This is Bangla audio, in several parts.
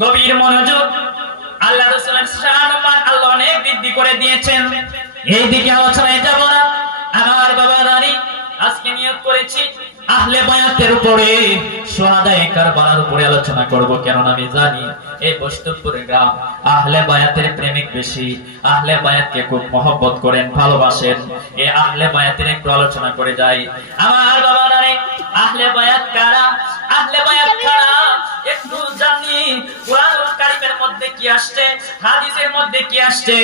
গভীর মনোযোগ। আল্লাহ রাসূলের সম্মান আল্লাহ অনেক বৃদ্ধি করে দিয়েছেন। এই দিকে আলোচনায় যাব না। আমার বাবারানি, আজকে নিয়ত করেছি আহলে বায়াতের উপরে, শুহাদায়ে কারবালার উপরে আলোচনা করব। কারণ আমি জানি এই বৈষ্ণবপুর গ্রাম আহলে বায়াতের প্রেমিক বেশি, আহলে বায়াতকে খুব মহব্বত করেন, ভালোবাসেন। এই আহলে বায়াতের একটু আলোচনা করে যাই। আমার বাবারানি, আহলে বায়াত কারা? আহলে বায়াত কারা একটু জানি। কুরআনুল কারীমের মধ্যে কি আসছে, হাদিসের মধ্যে কি আসছে,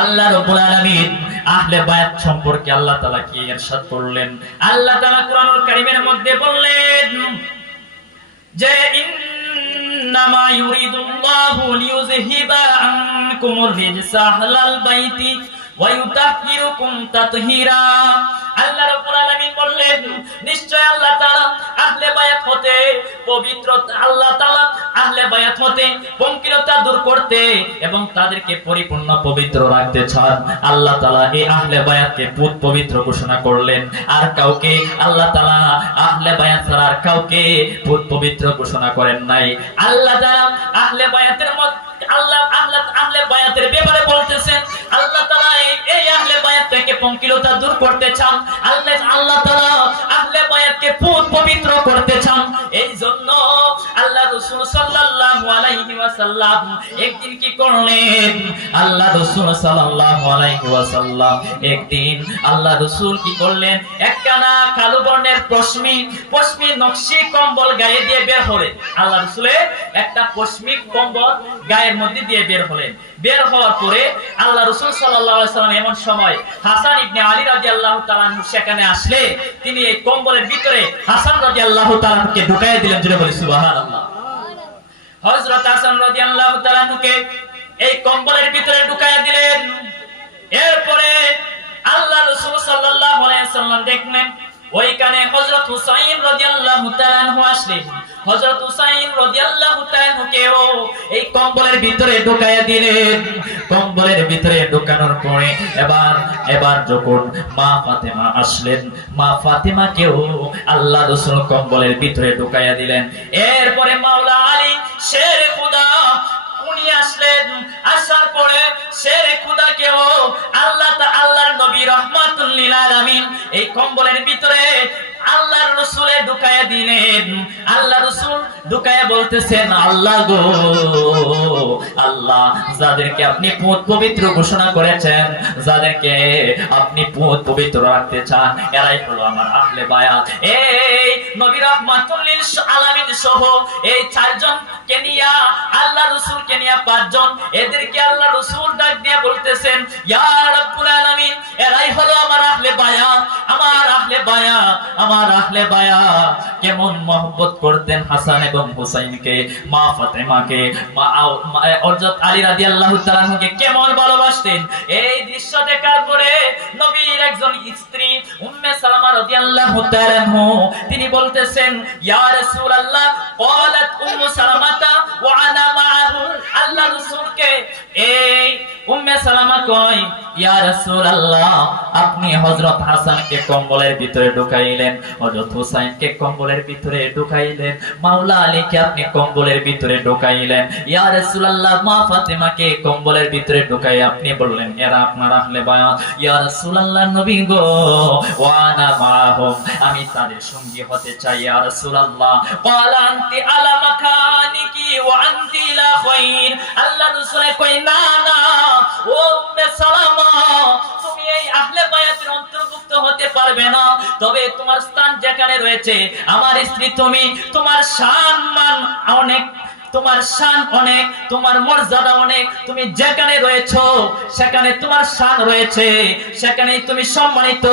আল্লাহ রাব্বুল আলামিন আহলে বায়াত সম্পর্কে আল্লাহ তাআলা কি ইরশাদ করলেন? আল্লাহ তাআলা কুরআনুল কারীমের মধ্যে বললেন যে ইন্নামা ইউরিদুল্লাহু লিইউযহিবা আনকুমুর রিজসা আহলাল বাইতি ওয়া ইউতাহহিরুকুম তাতহীরা। আল্লাহ রাব্বুল আলামিন বললেন, নিশ্চয় আল্লাহ তাআলা আহলে বায়াত হতে পবিত্র, আল্লাহ তাআলা আহলে বায়াত হতে পঙ্কিলতা দূর করতে এবং তাদেরকে পরিপূর্ণ পবিত্র রাখতে চান। আল্লাহ তাআলা এই আহলে বায়াতকে পবিত্র ঘোষণা করলেন। আর কাউকে আল্লাহ তাআলা আহলে বায়াত ছাড়া আর কাউকে পবিত্র ঘোষণা করেন নাই। আল্লাহ তাআলা আহলে বায়াতের আহলে বায়াতের ব্যাপারে বলতেছেন, আল্লাহ তাআলা এই আহলে বায়াত থেকে পঙ্কিলতা দূর করতে চান। আল্লাহ তাআলা আহলে বায়াতকে পবিত্র করতে চান। এই জন্য আল্লাহ রাসূল সাল্লাল্লাহু আলাইহি ওয়াসাল্লাম একদিন কি করলেন? আল্লাহ রাসূল সাল্লাল্লাহু আলাইহি ওয়াসাল্লাম একদিন আল্লাহ রাসূল কি করলেন? একখানা কালো বর্ণের পশমি নকশি কম্বল গায়ে দিয়ে বের হলেন। আল্লাহ রাসূলের একটা পশমি কম্বল গায়ের মধ্যে দিয়ে বের হলেন। বের হওয়ার পরে আল্লাহ রাসূল সাল্লাল্লাহু আলাইহি ওয়াসাল্লাম এমন সময় হাসান ইবনে আলী রাদিয়াল্লাহু তাআলা আনহু সেখানে আসলে তিনি এই কম্বলের ভিতরে হাসান রাদিয়াল্লাহু তাআলা আনহুকে ঢুকাইয়া দিলেন। জোরে বলি সুবহানাল্লাহ। হযরত হাসান রাদিয়াল্লাহু তাআলা আনহুকে এই কম্বলের ভিতরে ঢুকাইয়া দিলেন। এরপরে আল্লাহ রাসূল সাল্লাল্লাহু আলাইহি ওয়াসাল্লাম দেখলেন ওইখানে হযরত হুসাইন রাদিয়াল্লাহু তাআলা আনহু আসলেন। হযরত হুসাইন রাদিয়াল্লাহু তাআলা আনহুকেও এই কম্বলের ভিতরে ঢুকাইয়া দিলেন। কম্বলের ভিতরে ঢোকানোর পরে এবার যখন মা ফাতেমা আসলেন, মা ফাতেমাকেও আল্লাহ রাসূল কম্বলের ভিতরে ঢুকাইয়া দিলেন। এরপরে মাওলা আলী শেরে খুদা উনি আসলেন। আসার পরে শেরে খুদাকেও আল্লাহর নবী রাহমাতুল লিল আলামিন এই কম্বলের ভিতরে আল্লাহর রাসূলে ঢুকায়া দিলেন। আল্লাহ রাসূল ঢুকায়া বলতেছেন, আল্লাহ গো আল্লাহ, যাদেরকে আপনি পবিত্র ঘোষণা করেছেন, যাদেরকে আপনি পবিত্র রাখতে চান, এরাই হলো আমার আহলে বায়াত। এই নবী রাহমাতুল লিল আলামিন সহ এই চারজনকে নিয়া আল্লাহ রাসূলকে নিয়া পাঁচজন, এদেরকে আল্লাহ রাসূল ডাক দিয়ে বলতেছেন, ইয়া রাব্বুল আলামিন, এরাই হলো আমার আহলে বায়াত, আমার আহলে বায়াত, আমার আহলে বায়াত। কেমন মহব্বত করতেন হাসান এবং হুসাইনকে, মা ফাতেমাকে, হযরত আলী রাদিয়াল্লাহু তাআলা আনহুকে কেমন ভালোবাসতেন। এই দৃশ্য দেখার পরে নবীর একজন স্ত্রী উম্মে সালামা রাদিয়াল্লাহু তাআলা আনহু তিনি বলতেছেন, ইয়া রাসূলুল্লাহ, ক্বালাত উম্মু সালামাতা ওয়া আনা মাআহু। আল্লাহ রাসূলকে এই উম্মে সালামা কয়, ইয়া রাসূলুল্লাহ, আপনি হযরত হাসানকে কম্বলের ভিতরে ঢুকাইলেন, হযরত হুসাইনকে কম্বলের ভিতরে ঢুকাইলেন, মাওলা আলীকে আপনি কম্বলের ভিতরে ঢুকাইলেন, ইয়া রাসূলুল্লাহ, মা ফাতেমাকে কম্বলের ভিতরে ঢুকাই আপনি বললেন এরা আপনার আহলে বায়াত। ইয়া রাসূলুল্লাহ, নবী গো, ওয়া আনা মাআহুম, আমি তাদের সঙ্গী হতে চাই। ইয়া রাসূলুল্লাহ, ক্বালা আনতি আলা মাকানিকি ওয়া আনতি লা খায়র। আল্লাহ রাসূল কয়, না না ও উম্মে সালামা, তুমি এই আহলে বায়াতের অন্তর্ভুক্ত হতে পারবে না। তবে তোমার স্থান যেখানে রয়েছে, আমার স্ত্রী তুমি, তোমার সম্মান অনেক, তোমার শান অনেক, তোমার মর্যাদা অনেক, তুমি যেখানে রয়েছো সেখানে তোমার শান রয়েছে, সেখানেই তুমি সম্মানিত,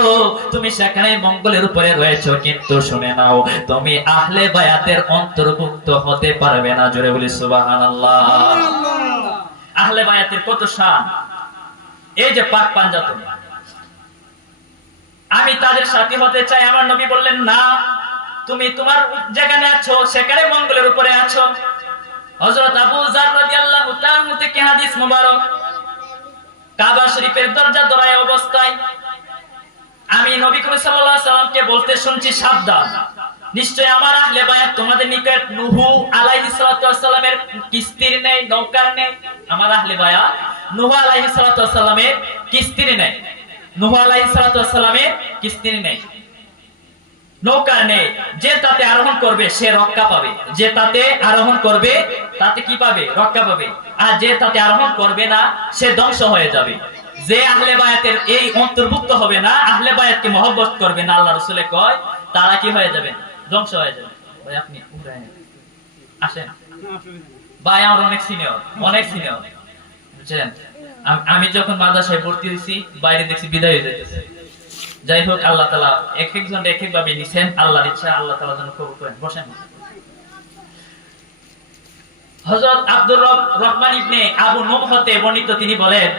তুমি সেখানে মঙ্গলের উপরে রয়েছো। কিন্তু শুনে নাও, তুমি আহলে বায়াতের অন্তর্ভুক্ত হতে পারবে না। জোরে বলি সুবহানাল্লাহ। আহলে বায়াতের কত শান। এই যে পাক পাঞ্জাতন, আমি তাদের সাথী হতে চাই। আমার নবী বললেন, না, তুমি তোমার যেখানে আছো সেখানে মঙ্গলের উপরে আছো। হযরত আবু যার রাদিয়াল্লাহু তাআলা আনহু থেকে হাদিস মুবারক, কাবা শরীফের দরজা ধরায় অবস্থায় আমি নবী করিম সাল্লাল্লাহু আলাইহি ওয়াসাল্লামকে বলতে শুনছি, সাবধান, নিশ্চয় আমার আহলে বায়াত তোমাদের নিকট নূহ আলাইহিস সালাতু ওয়াস সালামের কিস্তির নেই, নৌকার নেই। আমার আহলে বায়াত নূহ আলাইহিস সালাতু ওয়াস সালামের কিস্তির নেই, নূহ আলাইহিস সালাতু ওয়াস সালামের কিস্তির নেই, নৌকার নেই। যে তাতে আরোহণ করবে সে রক্ষা পাবে, যে তাতে আরোহণ করবে তাতে কি পাবে? রক্ষা পাবে। আর যে তাতে আরোহণ করবে না সে ধ্বংস হয়ে যাবে। যে আহলে বায়াতের এই অন্তর্ভুক্ত হবে না, আহলে বায়াতকে মহব্বত করবে না, আল্লাহ রাসূলে কয় তারা কি হয়ে যাবে? ধ্বংস হয়ে যাবে। ভাই আপনি আসেন ভাই, আমার অনেক সিনিয়র, অনেক সিনিয়র বুঝছেন। আমি যখন মাদ্রাসায় ভর্তি হয়েছি বাইরে দেখছি বিদায় হয়ে যাইতেছে। যাই হোক, আল্লাহ তাআলা এক একজন এক এক ভাবে নিছেন, আল্লাহর ইচ্ছা, আল্লাহ তাআলা যেন কবুল করেন। বসেন। হযরত আব্দুর রহমান ইবনে আবু নূহ হতে বর্ণিত, তিনি বলেন,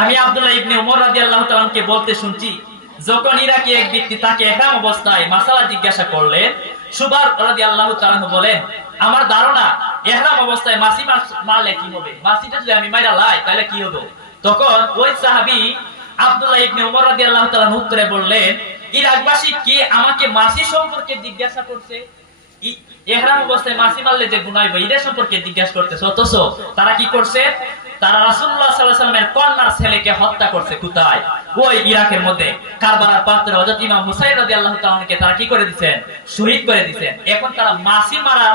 আমি আব্দুল্লাহ ইবনে উমর রাদিয়াল্লাহু তাআলা কে বলতে শুনছি, যখন ইরাকি এক ব্যক্তি তাকে ইহরাম অবস্থায় মাসালা জিজ্ঞাসা করলেন, সুবার রাদিয়াল্লাহু তাআলা বলেন, আমার ধারণা ইহরাম অবস্থায় মাছি মারলে কি হবে? মাছিটা যদি আমি মাইরা লাই তাহলে কি হবে? তখন ওই সাহাবী আব্দুল্লাহ ইবনে উমর রাদিয়াল্লাহু তাআলা উত্তরে বললেন, ইরাকবাসী কি আমাকে মাছি সম্পর্কে জিজ্ঞাসা করছে? ইহরাম অবস্থায় মাছি মারলে যে গুনাহ হবে এটা সম্পর্কে জিজ্ঞাসা করতেছে। অথচ তারা কি করছে? তারা রাসূলুল্লাহ সাল্লাল্লাহু আলাইহি ওয়াসাল্লামের কন্যার ছেলেকে হত্যা করছে। কোথায়? ওই ইরাকের মধ্যে কারবালার প্রান্তরে হযরত ইমাম হুসাইন রাদিয়াল্লাহু তাআলা কে তারা কি করে দিবেন? শহীদ করে দিবেন। এখন তারা মাছি মারা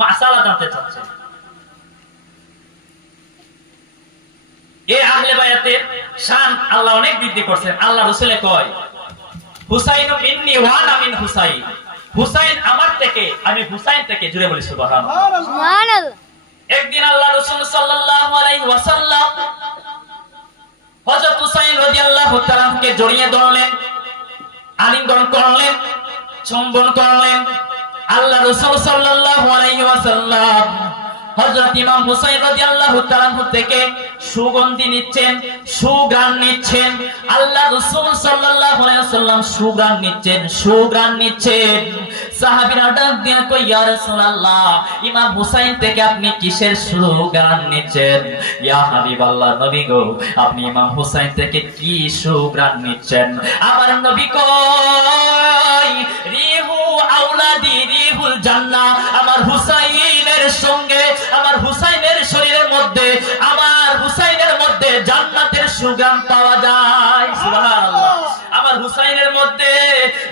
মাসালা জানতে চাচ্ছে। এই আহলে বায়াতের শান আল্লাহ অনেক বৃদ্ধি করছেন। আল্লাহ রাসূলে কয়, হুসাইনু মিন্নি ওয়া আনা মিন হুসাইন, হুসাইন আমার থেকে, আমি হুসাইন থেকে। জুড়ে বলি সুবহানাল্লাহ, সুবহানাল্লাহ। একদিন আল্লাহ রাসূল সাল্লাল্লাহু আলাইহি ওয়াসাল্লাম হযরত হুসাইন রাদিয়াল্লাহু তাআলা কে জড়িয়ে ধরলেন, আলিঙ্গন করলেন, চুম্বন করলেন। আল্লাহ রাসূল সাল্লাল্লাহু আলাইহি ওয়াসাল্লাম হযরত ইমাম হুসাইন রাদিয়াল্লাহু তাআলা থেকে সুগন্ধি নিচ্ছেন, সুঘ্রাণ নিচ্ছেন। আল্লাহ রাসূল সাল্লাল্লাহু আলাইহি ওয়াসাল্লাম সুঘ্রাণ নিচ্ছেন, সুঘ্রাণ নিচ্ছেন। সাহাবীরা ডাক দিয়ে কই, ইয়া রাসূলুল্লাহ, ইমাম হুসাইন থেকে আপনি কিসের সুঘ্রাণ নিচ্ছেন? ইয়া হাবিবাল্লাহ, নবী গো, আপনি ইমাম হুসাইন থেকে কি সুঘ্রাণ নিচ্ছেন? আমার নবী কই, রিহু আওলাদি রিহুল জান্নাহ, আমার হুসাইনের সঙ্গে, আমার হুসাইনের শরীরের মধ্যে, আমার হুসাইনের মধ্যে জান্নাতের সুঘ্রাণ পাওয়া যায়। সুবহানাল্লাহ, আমার হুসাইনের মধ্যে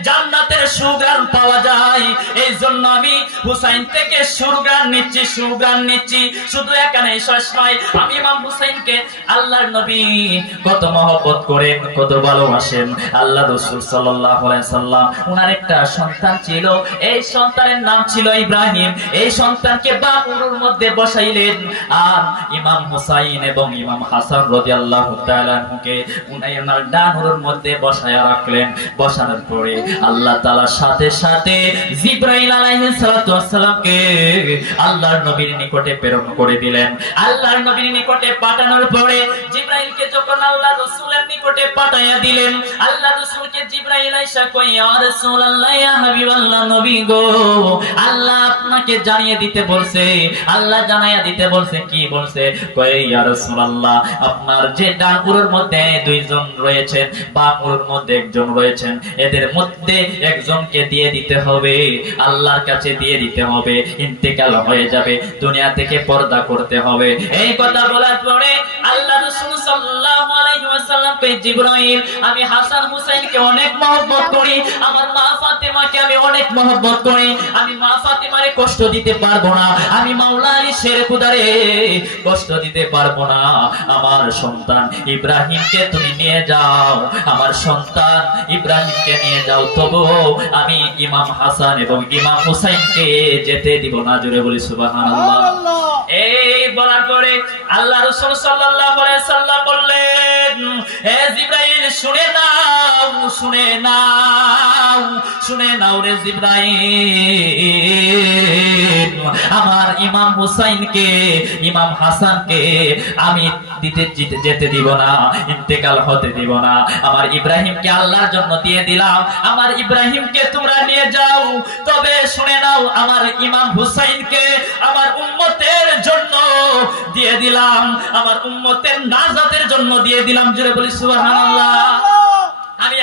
জান্নাতের সুঘ্রাণ পাওয়া যায়। এই জন্য আমি হুসাইন থেকে সুঘ্রাণ নিচ্ছি, সুঘ্রাণ নিচ্ছি। শুধু এখানে শেষ নয়, আমি ইমাম হুসাইনকে আল্লাহর নবী কত মহব্বত করেন, কত ভালোবাসেন। আল্লাহ রাসূল সাল্লাল্লাহু আলাইহি সাল্লাম ওনার একটা সন্তান ছিল, এই সন্তানের নাম ছিল ইব্রাহিম। এই সন্তানকে বাবুর মধ্যে বসাইলেন, আর ইমাম হুসাইন এবং ইমাম হাসান রাদিয়াল্লাহু তাআলা কে ওনার ডানুর মধ্যে বসায়া রাখলেন। বসানোর পরে আল্লাহ তাআলার সাথে সাথে জিবরাইল আলাইহিস সালাতু ওয়াস সালামকে আল্লাহর নবীর নিকটে প্রেরণ করে দিলেন। আল্লাহর নবীর নিকটে পাঠানোর পরে জিবরাইলকে যখন আল্লাহ রাসূলের নিকটে পাঠায়া দিলেন, আল্লাহ রাসূলকে জিবরাইল আইসা কই, ইয়া রাসূলুল্লাহ, ইয়া হাবিবাল্লাহ, নবী গো, আল্লাহ আপনাকে জানিয়ে দিতে বলছে, আল্লাহ জানাইয়া দিতে বলছে। কি বলছে? কই, ইয়া রাসূলুল্লাহ, আপনার যে ডাকুরের মধ্যে দুইজন রয়েছেন, বাকুরের মধ্যে একজন রয়েছেন, এদের মধ্যে একজনকে দিয়ে দিতে হবে, আল্লাহর কাছে দিয়ে দিতে হবে, ইন্তেকাল হয়ে যাবে, দুনিয়া থেকে পর্দা করতে হবে। এই কথা বলার পরে আল্লাহ রাসূল সাল্লাল্লাহু আলাইহি ওয়াসাল্লাম কে, জিবরাইল, আমি হাসান হুসাইনকে অনেক মহব্বত করি, আমার মা ফাতেমাকে আমি অনেক মহব্বত করি, আমি মা ফাতেমারে কষ্ট দিতে পারবো না, আমি মাওলা আলী শের খুদারে কষ্ট দিতে পারবো না। আমার সন্তান ইব্রাহিমকে তুমি নিয়ে যাও, আমার সন্তান ইব্রাহিমকে নিয়ে যাও, তবু আমি ইমাম হাসান এবং ইমাম হুসাইনকে যেতে দিব না। জোরে বলি সুবহানাল্লাহ। এই বলার পরে আল্লাহ রাসূল সাল্লাল্লাহু আলাইহি সাল্লাম বললেন, হে জিবরাইল, শুনে নাও, শুনে নাও, শুনে নাও রে জিবরাইল, আমার ইমাম হুসাইনকে, ইমাম হাসানকে আমি যেতে দিব না, ইন্তেকাল হতে দিব না। আমার ইব্রাহিমকে আল্লাহর জন্য দিয়ে দিলাম, আমার ইব্রাহিমকে তোমরা নিয়ে যাও, তবে শুনে নাও, আমার ইমাম হুসাইনকে আমার উম্মতের জন্য দিয়ে দিলাম, আমার উম্মতের নাজাতের জন্য দিয়ে দিলাম। জোরে বলি সুবহানাল্লাহ। আমি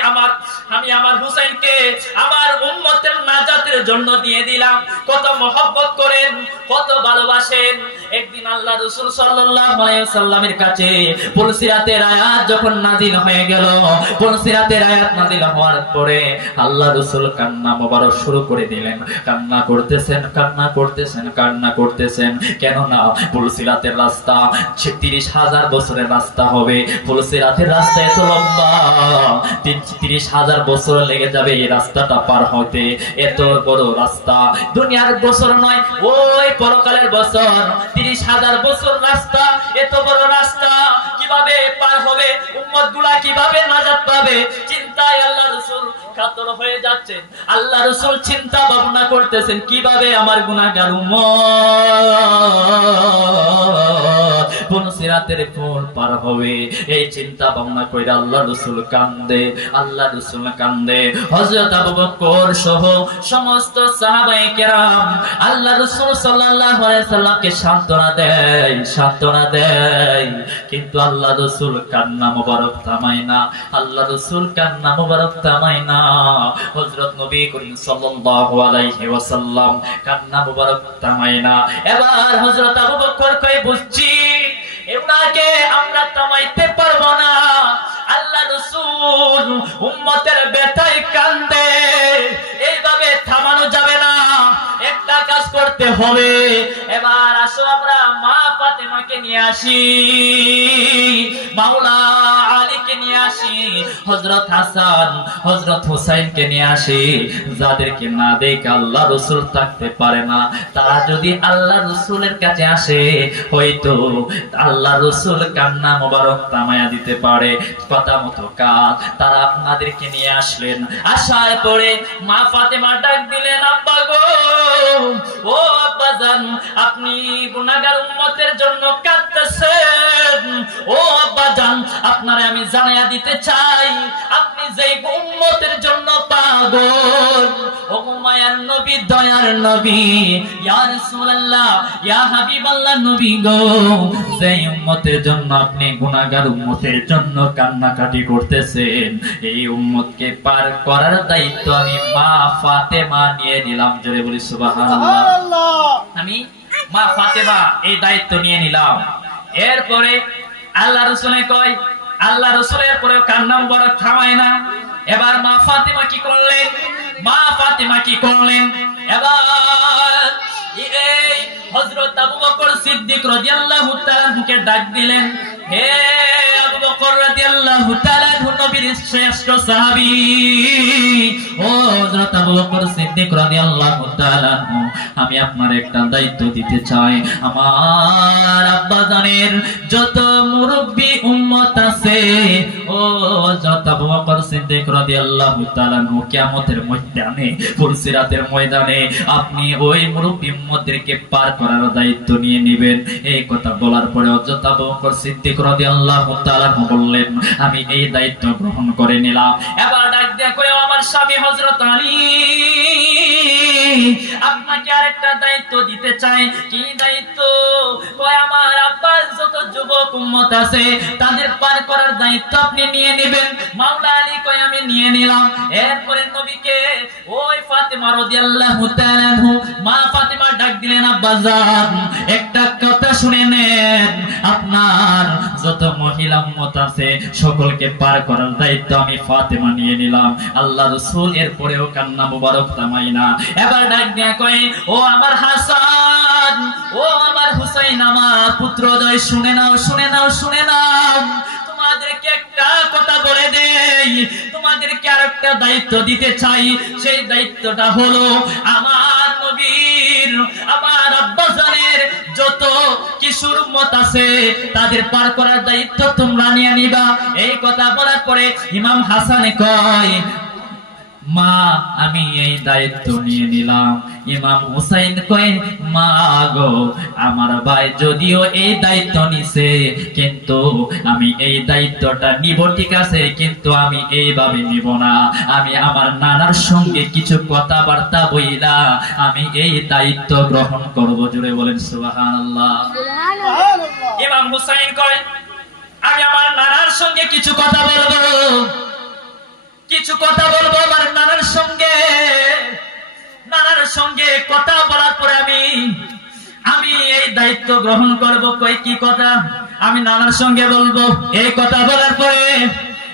আমার হুসাইনকে আমার উম্মতের নাজাতের জন্য দিয়ে দিলাম। কত মহব্বত করেন, কত ভালোবাসেন। একদিন আল্লাহ রাসূল সাল্লাল্লাহু আলাইহি ওয়াসাল্লামের কাছে পুলসিরাতের আয়াত যখন নাযিল হয়ে গেল, পুলসিরাতের আয়াত নাযিল হওয়ার পরে আল্লাহ রাসূল কান্না মোবারক শুরু করে দিলেন। কান্না করতেছেন, কান্না করতেছেন, কান্না করতেছেন। কেন না পুলসিরাতের রাস্তা ৩০,০০০ বছরের রাস্তা হবে। পুলসিরাতের রাস্তা এত লম্বা, ৩০,০০০ বছর লেগে যাবে এই রাস্তাটা পার হতে। এত বড় রাস্তা, দুনিয়ার বছর নয়, ওই পরকালের বছর। ৩০,০০০ বছর রাস্তা, এত বড় রাস্তা কিভাবে পার হবে? উম্মত গুলা কিভাবে নাজাত পাবে? চিন্তায় আল্লাহ রাসূল কাতর হয়ে যাচ্ছেন। আল্লাহ রাসূল চিন্তা ভাবনা করতেছেন কিভাবে আমার গুনাহগার উম্মত পুলসিরাতের পর পার হবে। এই চিন্তা ভাবনা কইরা আল্লাহ রাসূল কান্দে, আল্লাহ রাসূল কান্দে। হযরত আবু বকর সহ সমস্ত সাহাবায়ে কেরাম আল্লাহ রাসূল সাল্লাল্লাহু আলাইহি সাল্লামকে সান্ত্বনা দেয়, সান্ত্বনা দেয়। কিন্তু আল্লাহ রাসূল কান্না মোবারক থামায় না, আল্লাহ রাসূল কান্না মোবারক থামায় না। হযরত নবী করিম সাল্লাল্লাহু আলাইহি ওয়াসাল্লাম কান্না মোবারক থামায় না। এবার হযরত আবু বকর কয়, বুঝছি এনাকে আমরা থামাইতে পারবো না। আল্লাহ রাসূল উম্মতের ব্যথায় কান্দে, এইভাবে থামানো যাবে না, একটা কাজ করতে হবে। এবার আসো আমরা মা ফাতেমাকে নিয়ে আসি, মাওলা আলীকে নিয়ে আসি, হযরত হাসান হযরত হুসাইনকে নিয়ে আসি, যাদেরকে না দেখে আল্লাহ রাসূল থাকতে পারে না। তারা যদি আল্লাহ রাসূলের কাছে আসে, হয়তো আল্লাহ রাসূল কান্না মোবারক থামায়া দিতে পারে। কথা মতো কাজ তারা আপনাদেরকে নিয়ে আসলেন। আসার পরে মা ফাতেমা ডাক দিলেন, আব্বা গো, ও আব্বা জান, আপনি গুনাহগার উম্মতের জন্য কাঁদতেছেন। ও আব্বা জান, আপনারে আমি জানাইয়া দিতে চাই, আপনি যে উম্মতের জন্য পাগল, ও মায়ার নবী, দয়ার নবী, ইয়া রাসূলুল্লাহ, ইয়া হাবিবাল্লাহ নবী গো, যে উম্মতের জন্য আপনি গুনাহগার উম্মতের জন্য কান্নাকাটি করতেছেন, এই উম্মতকে পার করার দায়িত্ব আমি মা ফাতেমা নিয়ে নিলাম। জোরে বলি সুবহানাল্লাহ। আমি মা ফাতেমা এই দায়িত্ব নিয়ে নিলাম। এরপরে আল্লাহ রাসূলে কয়, আল্লাহ রাসূলের পরেও কান্না মোবারক থামায় না। এবার মা ফাতেমা কি করলেন? মা ফাতেমা কি করলেন? এবার এই হযরত আবু বকর সিদ্দিক রাদিয়াল্লাহু তাআলা কে ডাক দিলেন, হে আবু বকর রাদিয়াল্লাহু তাআলা, নবীর শ্রেষ্ঠ সাহাবী, ও হযরত আবু বকর সিদ্দিক রাদিয়াল্লাহু তাআলা, আমি আপনার একটা দায়িত্ব দিতে চাই। আমার আব্বা জানের যত মুরব্বি উম্মত আছে, ও হযরত আবু বকর সিদ্দিক রাদিয়াল্লাহু তাআলা কিয়ামতের ময়দানে, পুলসিরাতের ময়দানে আপনি ওই মুরব্বি উম্মতদেরকে পার করার দায়িত্ব নিয়ে নেবেন। এই কথা বলার পরে হযরত আবু বকর সিদ্দিক রাদিয়াল্লাহু তাআলা বললেন, আমি এই দায়িত্ব গ্রহণ করে নিলাম। এবার ডাক দিয়ে কয়, আমার স্বামী হযরত আলী, আপনাকে আরেকটা দায়িত্ব দিতে চাই। কি দায়িত্ব? কয়, আমার আব্বার যত যুবক উম্মত আছে তাদের পার করার দায়িত্ব আপনি নিয়ে নেবেন। মাওলা আলী কয়, আমি নিয়ে নিলাম। এরপরে নবীকে ওই ফাতেমা রাদিয়াল্লাহু তাআলা মা ফাতেমা ডাক দিলেন, আব্বা জান, একটা কথা শুনে নেন, আপনার যত মহিলা উম্মত আছে সকলকে পার করার দায়িত্ব আমি ফাতেমা নিয়ে নিলাম। আল্লাহ রাসূল এরপরেও কান্না মোবারক থামায় না। এবার ডাক দিয়া কয়, ও আমার হাসান, ও আমার হুসাইন, আমার পুত্রদ্বয়, শুনে নাও, শুনে নাও, শুনে নাও। তোমাদেরকে একটা কথা বলে দেই, তোমাদেরকে আরেকটা দায়িত্ব দিতে চাই। সেই দায়িত্বটা হলো আমার নবীর, আমার আব্বা জানের যত কিশোর উম্মত আছে তাদের পার করার দায়িত্ব তোমরা নিয়ে নিবা। এই কথা বলার পরে ইমাম হাসানে কয়, মা, আমি এই দায়িত্ব নিয়ে নিলাম। ইমাম হুসাইন কয়, মা গো, আমার ভাই যদিও এই দায়িত্ব নিছে, কিন্তু আমি এই দায়িত্বটা নিব ঠিক আছে, কিন্তু আমি এইভাবে নিব না। আমি আমার নানার সঙ্গে কিছু কথাবার্তা বইলা আমি এই দায়িত্ব গ্রহণ করব। জুড়ে বলেন সুবহানাল্লাহ। ইমাম হুসাইন কয়, আমি আমার নানার সঙ্গে কিছু কথা বলবো। কিছু কথা বলবো আমার নানার সঙ্গে। নানার সঙ্গে কথা বলার পরে আমি এই দায়িত্ব গ্রহণ করব। কই কি কথা আমি নানার সঙ্গে বলবো। এই কথা বলার পরে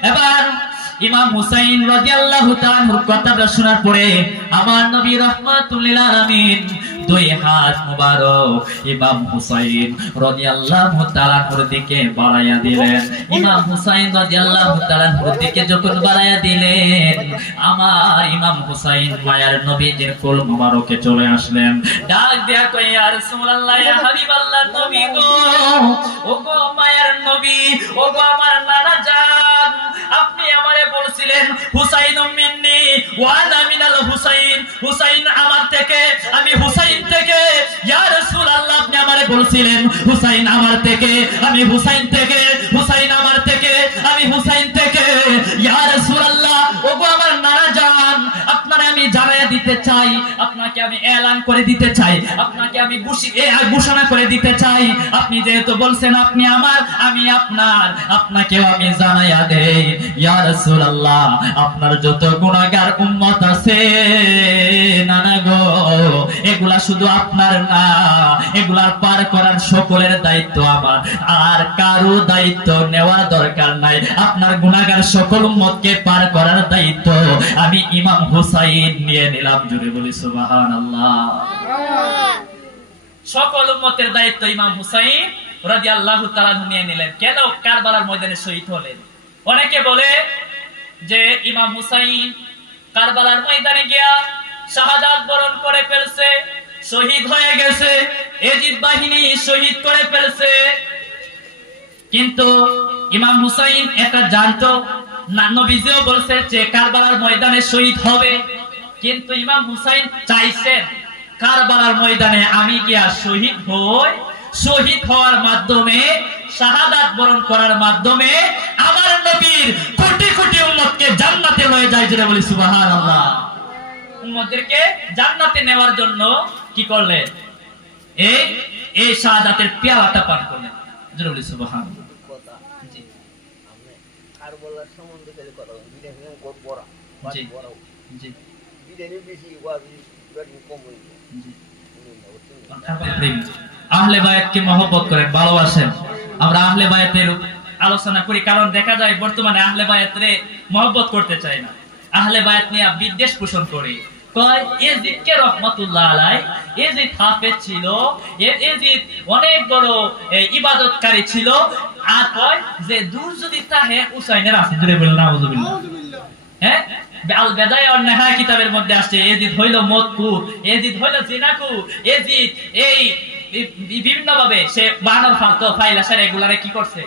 এবার ইমাম হুসাইন রাদিয়াল্লাহু তাআলার কথাটা শোনার পরে আমার নবী রাহমাতুল লিল আলামিন দুই হাত মুবারক ইমাম হুসাইন রাদিয়াল্লাহু তাআলার দিকে বাড়াইয়া দিলেন। ইমাম হুসাইন রাদিয়াল্লাহু তাআলার দিকে যখন বাড়াইয়া দিলেন, আমার ইমাম হুসাইন মায়ার নবীজির কোল মুবারকে চলে আসলেন। ডাক দেয়া কই, ইয়া রাসূলুল্লাহ, ইয়া হাবিবাল্লাহ, নবী গো, ও গো মায়ার নবী, ও গো আমার নানা জান, আপনি আমারে বলছিলেন হুসাইনুম মিন্নি ওয়া আনা মিনাল হুসাইন, হুসাইন আমার থেকে, আমি হুসাইন থেকে। ইয়া রাসূলুল্লাহ, আপনি আমারে বলছিলেন হুসাইন আমার থেকে, আমি হুসাইন থেকে, হুসাইন আমার থেকে, আমি হুসাইন থেকে। ইয়া রাসূলুল্লাহ, ওগো আমার নানা জান, আপনারে আমি জানাইয়া দিতে চাই, আপনাকে আমি এলান করে দিতে চাই, আপনাকে আমি ঘোষণা করে দিতে চাই, আপনি যেহেতু বলছেন আপনি আমার, আমি আপনার, আপনাকেও আমি জানাইয়া দেই। ইয়া রাসূলুল্লাহ, আপনার যত গুনাহগার উম্মত আছে নানা গো, এগুলা শুধু আপনার না, এগুলা পার করার সকলের দায়িত্ব আমার, আর কারো দায়িত্ব নেওয়ার দরকার নাই। আপনার গুনাহগার সকল উম্মতকে পার করার দায়িত্ব আমি ইমাম হুসাইন নিয়ে নিলাম। জোরে বলি সুবহানাল্লাহ। সকল উম্মতের দায়িত্ব ইমাম হুসাইন রাদিয়াল্লাহু তাআলা নিয়ে নিলেন। কেন? কারবালার ময়দানে শহীদ হলেন। অনেকে বলে যে ইমাম হুসাইন কারবালার ময়দানে গিয়া শাহাদাত বরণ করে ফেলছে, শহীদ হয়ে গেছে, এজিদ বাহিনী শহীদ করে ফেলছে। কিন্তু ইমাম হুসাইন এটা জানতো না, নবীজিও বলছে যে কারবালার ময়দানে শহীদ হবে, কিন্তু ইমাম হুসাইন চাইছেন কারবালার ময়দানে আমি গিয়া শহীদ হই, শহীদ হওয়ার মাধ্যমে, শাহাদাত বরণ করার মাধ্যমে আমার নবীর কোটি কোটি উম্মতকে জান্নাতে নিয়ে যায়। যেটা বলি সুবহানাল্লাহ। উম্মতদেরকে জান্নাতে নেওয়ার জন্য কি করলেন? এই শাহাদাতের পেয়ালাটা পান করলেন। যেটা বলি সুবহানাল্লাহ। জি, আপনি কারবালার সম্বন্ধে খালি কথা বলেন, বিদেশ নিয়ে কোট বড়া, জি বড়া, জি বিদেশে বেশি ওয়াজি বেশি কম হইছে। জি। আহলে বায়াতকে মহব্বত করেন, ভালোবাসেন। আমরা আহলে বায়াতের আলোচনা করি, কারণ দেখা যায় বর্তমানে আহলে বায়াতরে মহব্বত করতে চায় না, আহলে বায়াত নিয়ে বিদ্বেষ পোষণ করে। কয় ইয়াজিদকে রাহমাতুল্লাহ আলাইহি, ইয়াজিদ হাফেজ ছিল, ইয়াজিদ অনেক বড় ইবাদতকারী ছিল, আর কয় যে দূর যদি তাহে হুসাইনের আছে। জোরে বলেন নাউযুবিল্লাহ। হ্যাঁ, আল বেদায়া ওয়ান নিহায়া কিতাবের মধ্যে আসছে ইয়াজিদ হইল মদকুর, ইয়াজিদ হইল জিনাকুর, ইয়াজিদ এই বিভিন্ন ভাবে সে বানর ফালতো ফাইলা সারা এগুলারে কি করছে,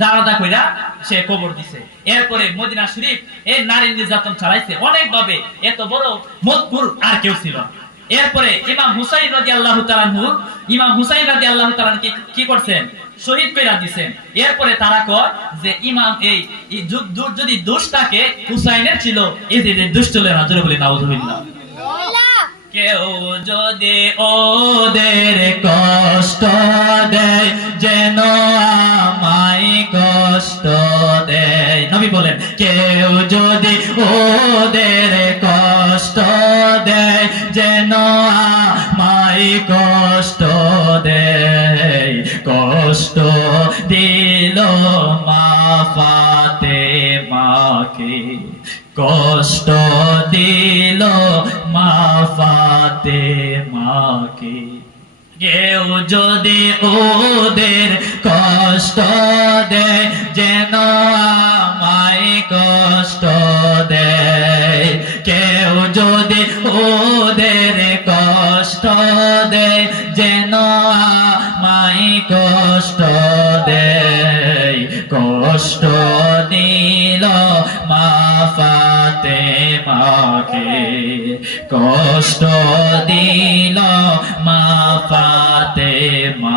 জানাজা কইরা সে কবর দিছে। এরপরে মদিনা শরীফ এই নারী নির্যাতন চালাইছে অনেক ভাবে, এত বড় মদকুর আর কেউ ছিল। এরপরে ইমাম হুসাইন রাদিয়াল্লাহু তাআলা আনহু, ইমাম হুসাইন রাদিয়াল্লাহু তাআলা কি করছেন? শহীদ কইরা দিবেন। এরপরে তারা কয় যে ইমাম এই যদি দোষটাকে হুসাইনের ছিল, এই যে দোষ চলে না। জোরে বলি নাউযুবিল্লাহ। কেউ যদি ওদের কষ্ট দেয় যেন আমায় কষ্ট দেয়। নবী বলেন কেউ যদি ওদের কষ্ট দেয় যেন আমায় কষ্ট দেয়। কষ্ট দিল মা ফাতেমাকে, কষ্ট দিল মা ফাতেমাকে। কেউ যদি ওদের কষ্ট দেয় যেন আমায় কষ্ট দেয়। কেউ যদি ওদের কষ্ট দেয় যেন আমায় কষ্ট দেয়। কষ্ট দিল মা ফাতেমাকে, কষ্ট দিল মা ফাতেমাকে।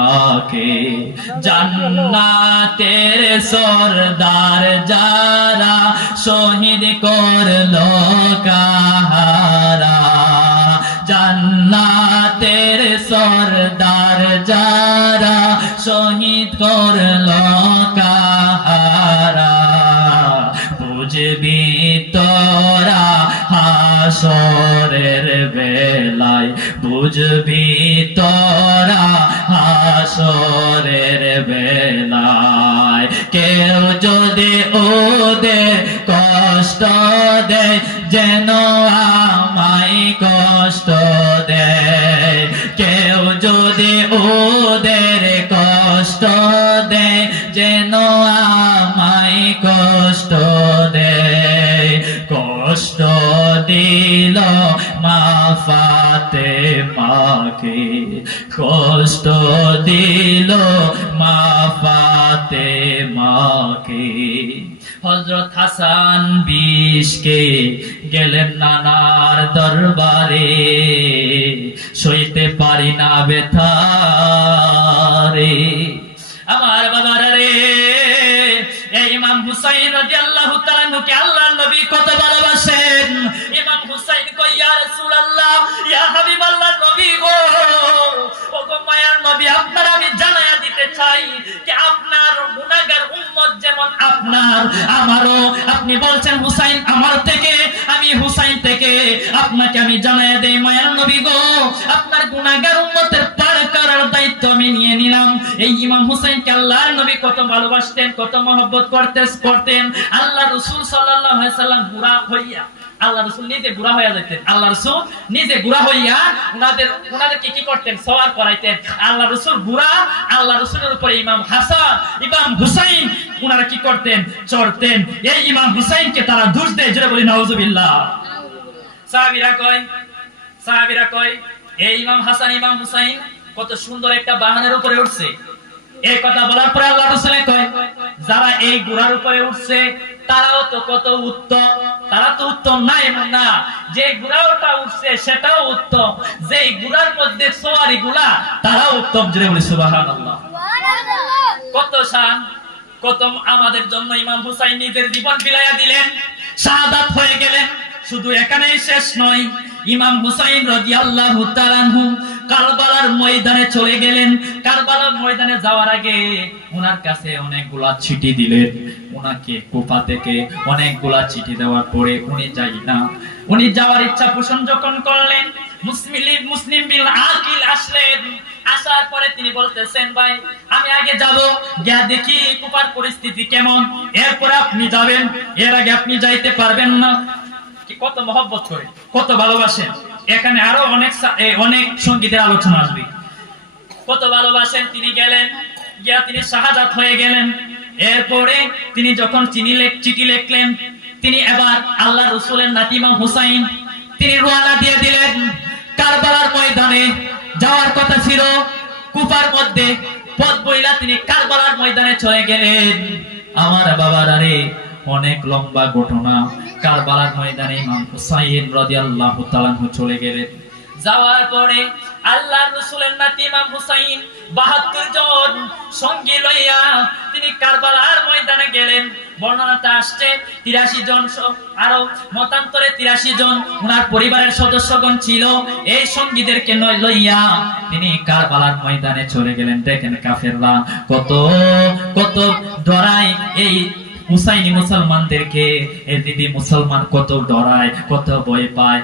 জান্নাতের সরদার যারা শহীদ করলো কাহারা, জান্নাতের সরদার যারা শহীদ করলো কাহারা। বুঝবি তো হাসরের বেলায় বুঝবি তোরা হাসরের বেলায় কেউ যদি ওদের কষ্ট দেয় যেন আমায় কষ্ট দেয় কেউ যদি ওদের কষ্ট দেয় যেন আমায় কষ্ট দেয় কষ্ট দিল মা ফাতেমাকে কষ্ট দিল মা ফাতেমাকে হযরত হাসান বিষকে গেলেন নানার দরবারে সইতে পারি না ব্যথা রে আমার বাবারা রে এই ইমাম হুসাইন রাদিয়াল্লাহু তাআলা কে আল্লাহর নবী কত ভালোবাসেন ইমাম হুসাইন কই ইয়া রাসূলুল্লাহ ইয়া হাবিবাল্লাহর নবী গো ও গো মায়ার নবী আপনার আমি জানায়া দিতে চাই যে আপনার গুনাহগার উম্মত যেমন আপনার আমারও আপনি বলছেন হুসাইন আমার থেকে আমি হুসাইন থেকে আপনাকে আমি জানায়া দেই মায়ার নবী গো আপনার গুনাহগার উম্মতের পার করার দায়িত্ব আমি নিয়ে নিলাম এই ইমাম হুসাইনকে আল্লাহর নবী কত ভালোবাসতেন কত মহব্বত করতেন আল্লাহ রাসূল সাল্লাল্লাহু আলাইহি সাল্লাম বুড়া হইয়া আল্লাহ রাসূল নিজে বুড়া হইয়া যেতেন আল্লাহ রাসূল নিজে বুড়া হইয়া উনাদেরকে কি করতেন সওয়ার করাইতেন আল্লাহ রাসূল বুড়া আল্লাহ রাসূলের উপরে ইমাম হাসান ইমাম হুসাইন উনারা কি করতেন চড়তেন এই ইমাম হুসাইনকে তারা দোষ দেয় জোরে বলি নাউজুবিল্লাহ সাহাবীরা কয় এই ইমাম হাসান ইমাম হুসাইন কত সুন্দর একটা বাহনের উপরে উঠছে এই কথা বলার পরে আল্লাহ রাসূল কয় যারা এই ঘোড়ার উপরে উঠছে তারাও তো কত উত্তম তারা তো উত্তম না এমন না যে ঘোড়াটা উঠছে সেটাও উত্তম যে ঘোড়ার মধ্যে সওয়ারি গুলা তারাও উত্তম জোরে বলি সুবহানাল্লাহ কত শান কত আমাদের জন্য ইমাম হুসাইন নিজের জীবন বিলাইয়া দিলেন শাহাদাত হয়ে গেলেন শুধু এখানেই শেষ নয় ইমাম হুসাইন রাদিয়াল্লাহু তাআলা আনহু কারবালার ময়দানে চলে গেলেন কারবালার ময়দানে যাওয়ার আগে ওনার কাছে অনেকগুলা চিঠি দিলেন ওনাকে কুফা থেকে অনেকগুলা চিঠি দেওয়ার পরে উনি যাওয়ার ইচ্ছা পোষণ যখন করলেন মুসলিম বিল আকিল আসলেন আসার পরে তিনি বলতেছেন ভাই আমি আগে যাব গিয়ে দেখি কুফার পরিস্থিতি কেমন এরপর আপনি যাবেন এর আগে আপনি যাইতে পারবেন না কত মহব্বত করে কত ভালোবাসেন এখানে আরো অনেক সঙ্গীতের আলোচনা আসবে কত ভালোবাসেন তিনি গেলেন গিয়া তিনি শাহাদাত হয়ে গেলেন এরপরে তিনি যখন চিঠি লিখলেন তিনি এবার আল্লাহ রাসূলের নাতি ইমাম হুসাইন তিনি রওনা দিয়ে দিলেন কারবালার ময়দানে যাওয়ার কথা ছিল কুফার মধ্যে পথ বইলা তিনি কারবালার ময়দানে চলে গেলেন আমার বাবারা রে অনেক লম্বা ঘটনা কারবালার ময়দানে ইমাম হুসাইন রাদিয়াল্লাহু তাআলা চলে গেলেন যাওয়ার পরে আল্লাহর রাসূলের নাতি ইমাম হুসাইন 72 জন সঙ্গী লইয়া তিনি কারবালার ময়দানে গেলেন বর্ণনাতে আসছে 83 জন আরো মতান্তরে 83 জন ওনার পরিবারের সদস্যগণ ছিল এই সঙ্গীদেরকে লইয়া তিনি কারবালার ময়দানে চলে গেলেন দেখেন কাফেররা কত ডরায় এই হুসাইনি মুসলমানদেরকে এদিকে মুসলমান কত ডরায় কত ভয় পায়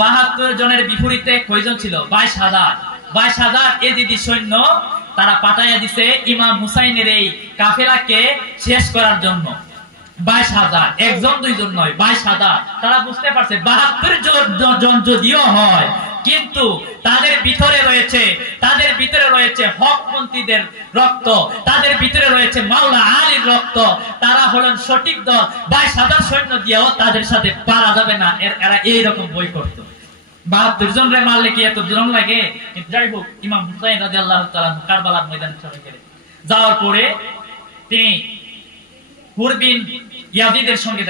72 জনের বিপরীতে কয়জন ছিল 22,000 এদিকে সৈন্য তারা পাঠাইয়া দিছে ইমাম হুসাইনের এই কাফেলাকে শেষ করার জন্য 22,000 একজন দুইজন নয় 22,000 তারা বুঝতে পারছে 72 জন যদিও হয় কিন্তু তাদের ভিতরে রয়েছে হকপন্থীদের রক্ত তাদের ভিতরে রয়েছে মাওলা আলীর রক্ত তারা হলেন সঠিক দল 22,000 সৈন্য দিয়েও তাদের সাথে পারা যাবে না এরা এইরকম বই করত 72 জন রে মারলে কি এত জন লাগে যাই হোক ইমাম হুসাইন রাদিয়াল্লাহু তাআলা কারবালার ময়দানে চলে গেলেন যাওয়ার পরে তিনি হুর বিন ইয়াজিদের সঙ্গে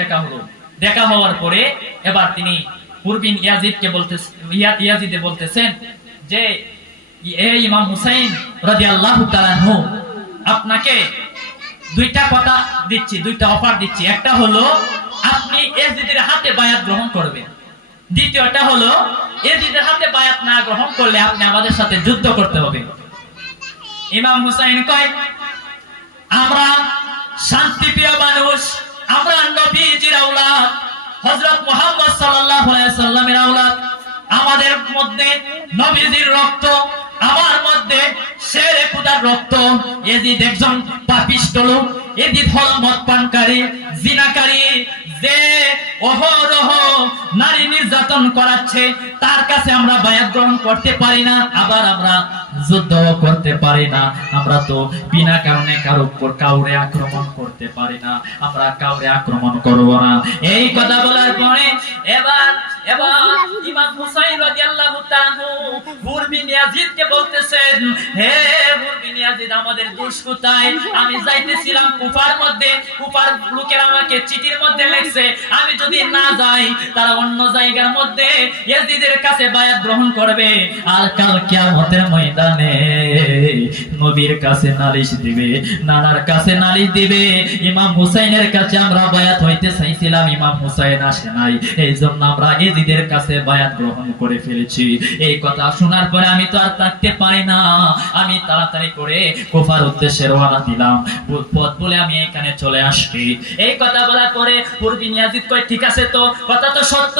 দেখা হওয়ার পরে এবার তিনি হুর বিন ইয়াজিদে বলতেছেন যে এই ইমাম হুসাইন রাদিয়াল্লাহু তাআলা আপনাকে দুইটা অফার দিচ্ছি একটা হলো আপনি ইয়াজিদের হাতে বায়াত গ্রহণ করবেন দ্বিতীয়টা হলো ইয়াজিদের হাতে বায়াত না গ্রহণ করলে আপনি আমাদের সাথে যুদ্ধ করতে হবে ইমাম হুসাইন কয় আমরা শান্তিপ্রিয় মানুষ আমরা নবীজির আওলাদ হযরত মুহাম্মদ সাল্লাল্লাহু আলাইহি সাল্লামের আওলাদ, আমাদের মধ্যে নবীজির রক্ত, আমার মধ্যে শেরে খুদার রক্ত। এজিদ একজন পাপিষ্ট লোক, এজিদ হলো মদ পানকারী, জিনাকারী, যে অহরহ নারী নির্যাতন করাচ্ছে, তার কাছে আমরা বায়াত গ্রহণ করতে পারি না, আবার আমরা যুদ্ধ করতে পারি না। আমরা তো বিনা কারণে কারো উপর কাউরে আক্রমণ করতে পারি না, আমরা কাউরে আক্রমণ করব না। এই কথা বলার পরে এবার ইমাম হুসাইন রাদিয়াল্লাহু তাআলা হুর বিন ইয়াজিদকে বলতেছেন, হে হুর বিন ইয়াজিদ, আমাদের দোষ কোথায়? আমি যাইতেছিলাম কুফার মধ্যে, কুফার লোকেরা আমাকে চিঠির মধ্যে লিখছে, আমি যদি না যাই তারা অন্য জায়গার মধ্যে ইয়াজিদের কাছে বায়াত গ্রহণ করবে, আর কাল কিয়ামতের ময়দানে নবীর কাছে নালিশ দিবে, নানার কাছে নালিশ দিবে। ইমাম হুসাইনের কাছে আমরা বায়াত হইতে চাইছিলাম, ইমাম হুসাইন আসে নাই, এই জন্য আমরা ইয়াজিদের কাছে বায়াত গ্রহণ করে ফেলেছি। এই কথা শোনার পরে আমি তো আর থাকতে পারি না, আমি তাড়াতাড়ি করে কুফার উদ্দেশ্যে রওনা দিলাম, পথ বলে আমি এখানে চলে আসছি। এই কথা বলার পরে হুর বিন ইয়াজিদ কয়, ঠিক আছে, তো কথা তো সত্য,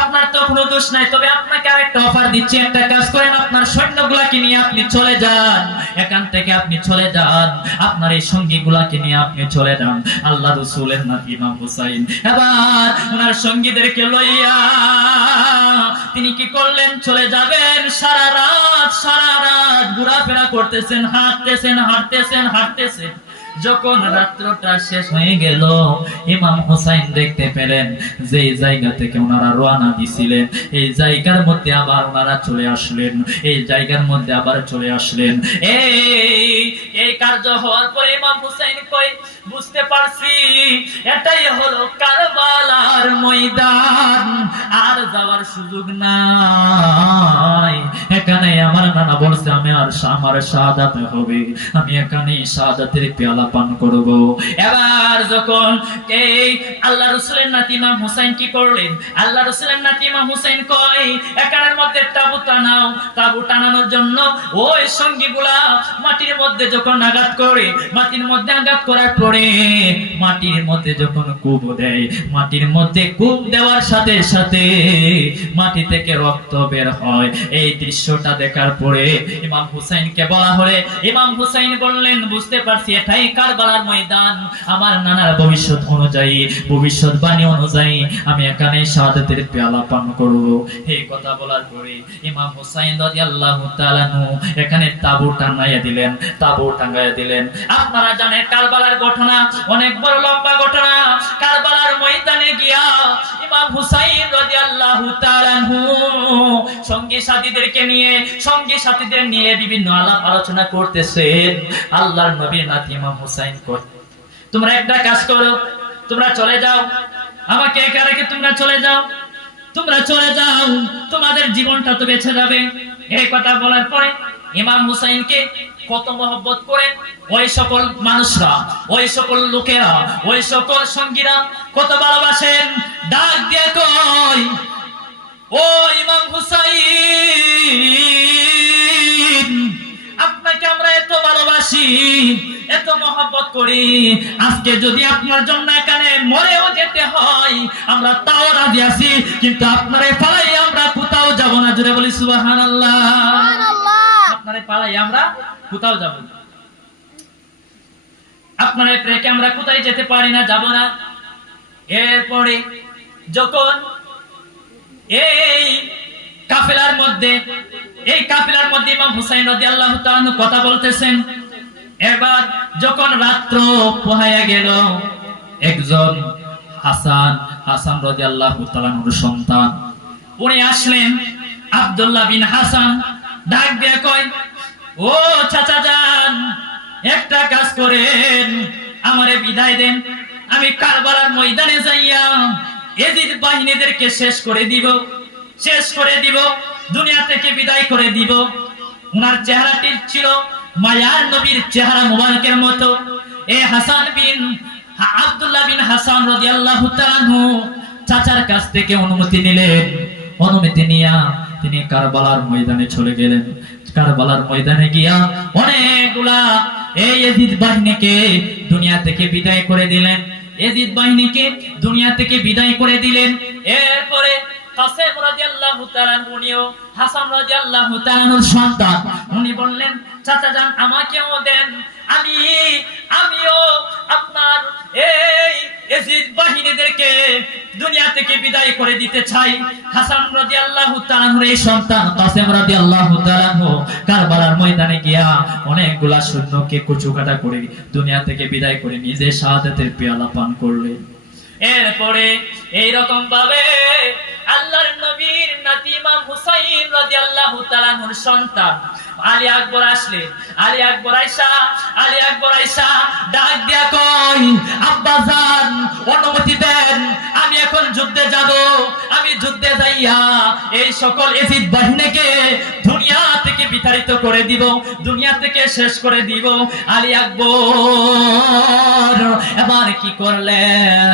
আপনার তো কোনো দোষ নাই, তবে আপনাকে আরেকটা অফার দিচ্ছি, একটা কাজ করেন, আপনার সৈন্যগুলাকে নিয়ে আপনি চলে যান, এখান থেকে আপনি চলে যান, আপনার এই সঙ্গীগুলাকে নিয়ে আপনি চলে যান। আল্লাহ রাসূলের নাতি ইমাম হুসাইন এবার ওনার সঙ্গীদেরকে লইয়া তিনি কি করলেন, চলে যাবেন। সারা রাত ঘোরাফেরা করতেছেন, হাঁটতেছেন। যখন রাত্রটা শেষ হয়ে গেল, ইমাম হুসাইন দেখতে পেলেন যে জায়গা থেকে ওনারা রওনা দিছিলেন, এই জায়গার মধ্যে আবার ওনারা চলে আসলেন। এই কার্য হওয়ার পরে ইমাম হুসাইন কই, বুঝতে পারছি এটাই হলো কারবালার ময়দান, আর যাওয়ার সুযোগ নাই। এখানে আমার নানা বলছে আমার শাহাদাত হবে, আমি এখানে শাহাদাতের পেয়ালা পান করব। এবার যখন এই আল্লাহ রাসূলের নাতি ইমাম হুসাইন কি করলেন, আল্লাহ রাসূলের নাতি ইমাম হুসাইন কয়, এখানের মধ্যে তাবু টানাও। তাবু টানানোর জন্য ওই সঙ্গীগুলা মাটির মধ্যে যখন আঘাত করে, মাটির মধ্যে আঘাত করার পরে মাটির মধ্যে যখন কূপ দেয়, মাটির মধ্যে কূপ দেওয়ার সাথে সাথে মাটি থেকে রক্ত বের হয়। এই দৃশ্যটা দেখার পরে ইমাম হুসাইনকে বলা হলে ইমাম হুসাইন বললেন, বুঝতে পারছি এটাই কারবালার ময়দান, আমার নানার ভবিষ্যৎবাণী অনুযায়ী আমি এখানে শাহাদাতের পেয়ালা পান করব। এই কথা বলার পরে ইমাম হুসাইন রাদিয়াল্লাহু তাআলা এখানে তাবু টাঙাইয়া দিলেন। আপনারা জানেন কারবালার ঘটনা অনেক বড় লম্বা ঘটনা। কারবালার ময়দানে গিয়া ইমাম হুসাইন রাদিয়াল্লাহু তাআলা সঙ্গী সাথীদের নিয়ে বিভিন্ন আলাপ আলোচনা করতেছেন। আল্লাহর নবীর নাতি ইমাম হুসাইন কয়, তোমরা একটা কাজ করো, তোমরা চলে যাও, আমাকে একা রেখে তোমরা চলে যাও, তোমাদের জীবনটা তো বেঁচে যাবে। এই কথা বলার পরে ইমাম হুসাইনকে কত মহব্বত করেন ওই সকল মানুষরা, ওই সকল লোকেরা, ওই সকল সঙ্গীরা কত ভালোবাসেন। ডাক দিয়ে কয়, ও ইমাম হুসাইন, আপনাকে আমরা এত ভালোবাসি, এত মহব্বত করি, আজকে যদি আপনার জন্য এখানে মরেও যেতে হয় আমরা তাও রাজি আছি, কিন্তু আপনারে পালাই আমরা কোথাও যাব না। জোরে বলি সুবহানাল্লাহ। আপনারে পালাই আমরা কোথাও যাব না, আপনারে রেখে আমরা কোথায় যেতে পারি না, যাব না। এরপরে যখন এই কাফেলার মধ্যে ইমাম হুসাইন রাদিয়াল্লাহু তাআলা কথা বলতেছেন, এবার যখন রাত্র পোহায়া গেল, একজন হাসান রাদিয়াল্লাহু তাআলার সন্তান উনি আসলেন, আব্দুল্লাহ বিন হাসান। ডাক দিয়ে কয়, ও চাচা যান, একটা কাজ করেন, আমারে বিদায় দেন, আমি কারবালার ময়দানে যাইয়া এজিদ বাহিনীদেরকে শেষ করে দিব, দুনিয়া থেকে বিদায় করে দিব। উনার চেহারাটি ছিল মায়ার নবীর চেহারা মুবারকের মতো। এই আব্দুল্লাহ বিন হাসান রাদিয়াল্লাহু তাআলা চাচার কাছ থেকে অনুমতি নিলেন। অনুমতি নিয়া তিনি কারবালার ময়দানে চলে গেলেন। কারবালার ময়দানে গিয়া অনেকগুলা এই ইয়াজিদ বাহিনীকে দুনিয়া থেকে বিদায় করে দিলেন। ইয়াজিদ বাহিনীকে দুনিয়া থেকে বিদায় করে দিলেন। এরপরে কাসেম রাদিয়াল্লাহু তাআলা উনিও হাসান রাদিয়াল্লাহু তাআলার সন্তান, উনি বললেন চাচা যান আমাকেও দেন, আমিও আপনার এই ইয়াজিদ বাহিনীদেরকে দুনিয়া থেকে বিদায় করে দিতে চাই। হাসান রাদিয়াল্লাহু তাআলার এই সন্তান কাসেম রাদিয়াল্লাহু তাআলা কারবালার ময়দানে গিয়া অনেকগুলা সৈন্যকে কুচুকাটা করে দুনিয়া থেকে বিদায় করে নিজে শাহাদাতের পেয়ালা পান করলেন। এরপরে এইরকম ভাবে আল্লাহর নবীর নাতি ইমাম হুসাইন রাদিয়াল্লাহু তাআলার সন্তান আলী আকবর আসলেন। আলী আকবর আয়েশা ডাক দিয়া কই আব্বা জান অনুমতি দেন, আমি এখন যুদ্ধে যাব, আমি যুদ্ধে যাইয়া এই সকল ইয়াজিদ বাহিনীকে দুনিয়া থেকে বিতাড়িত করে দিব, দুনিয়া থেকে শেষ করে দিব। আলী আকবর এবার কি করলেন,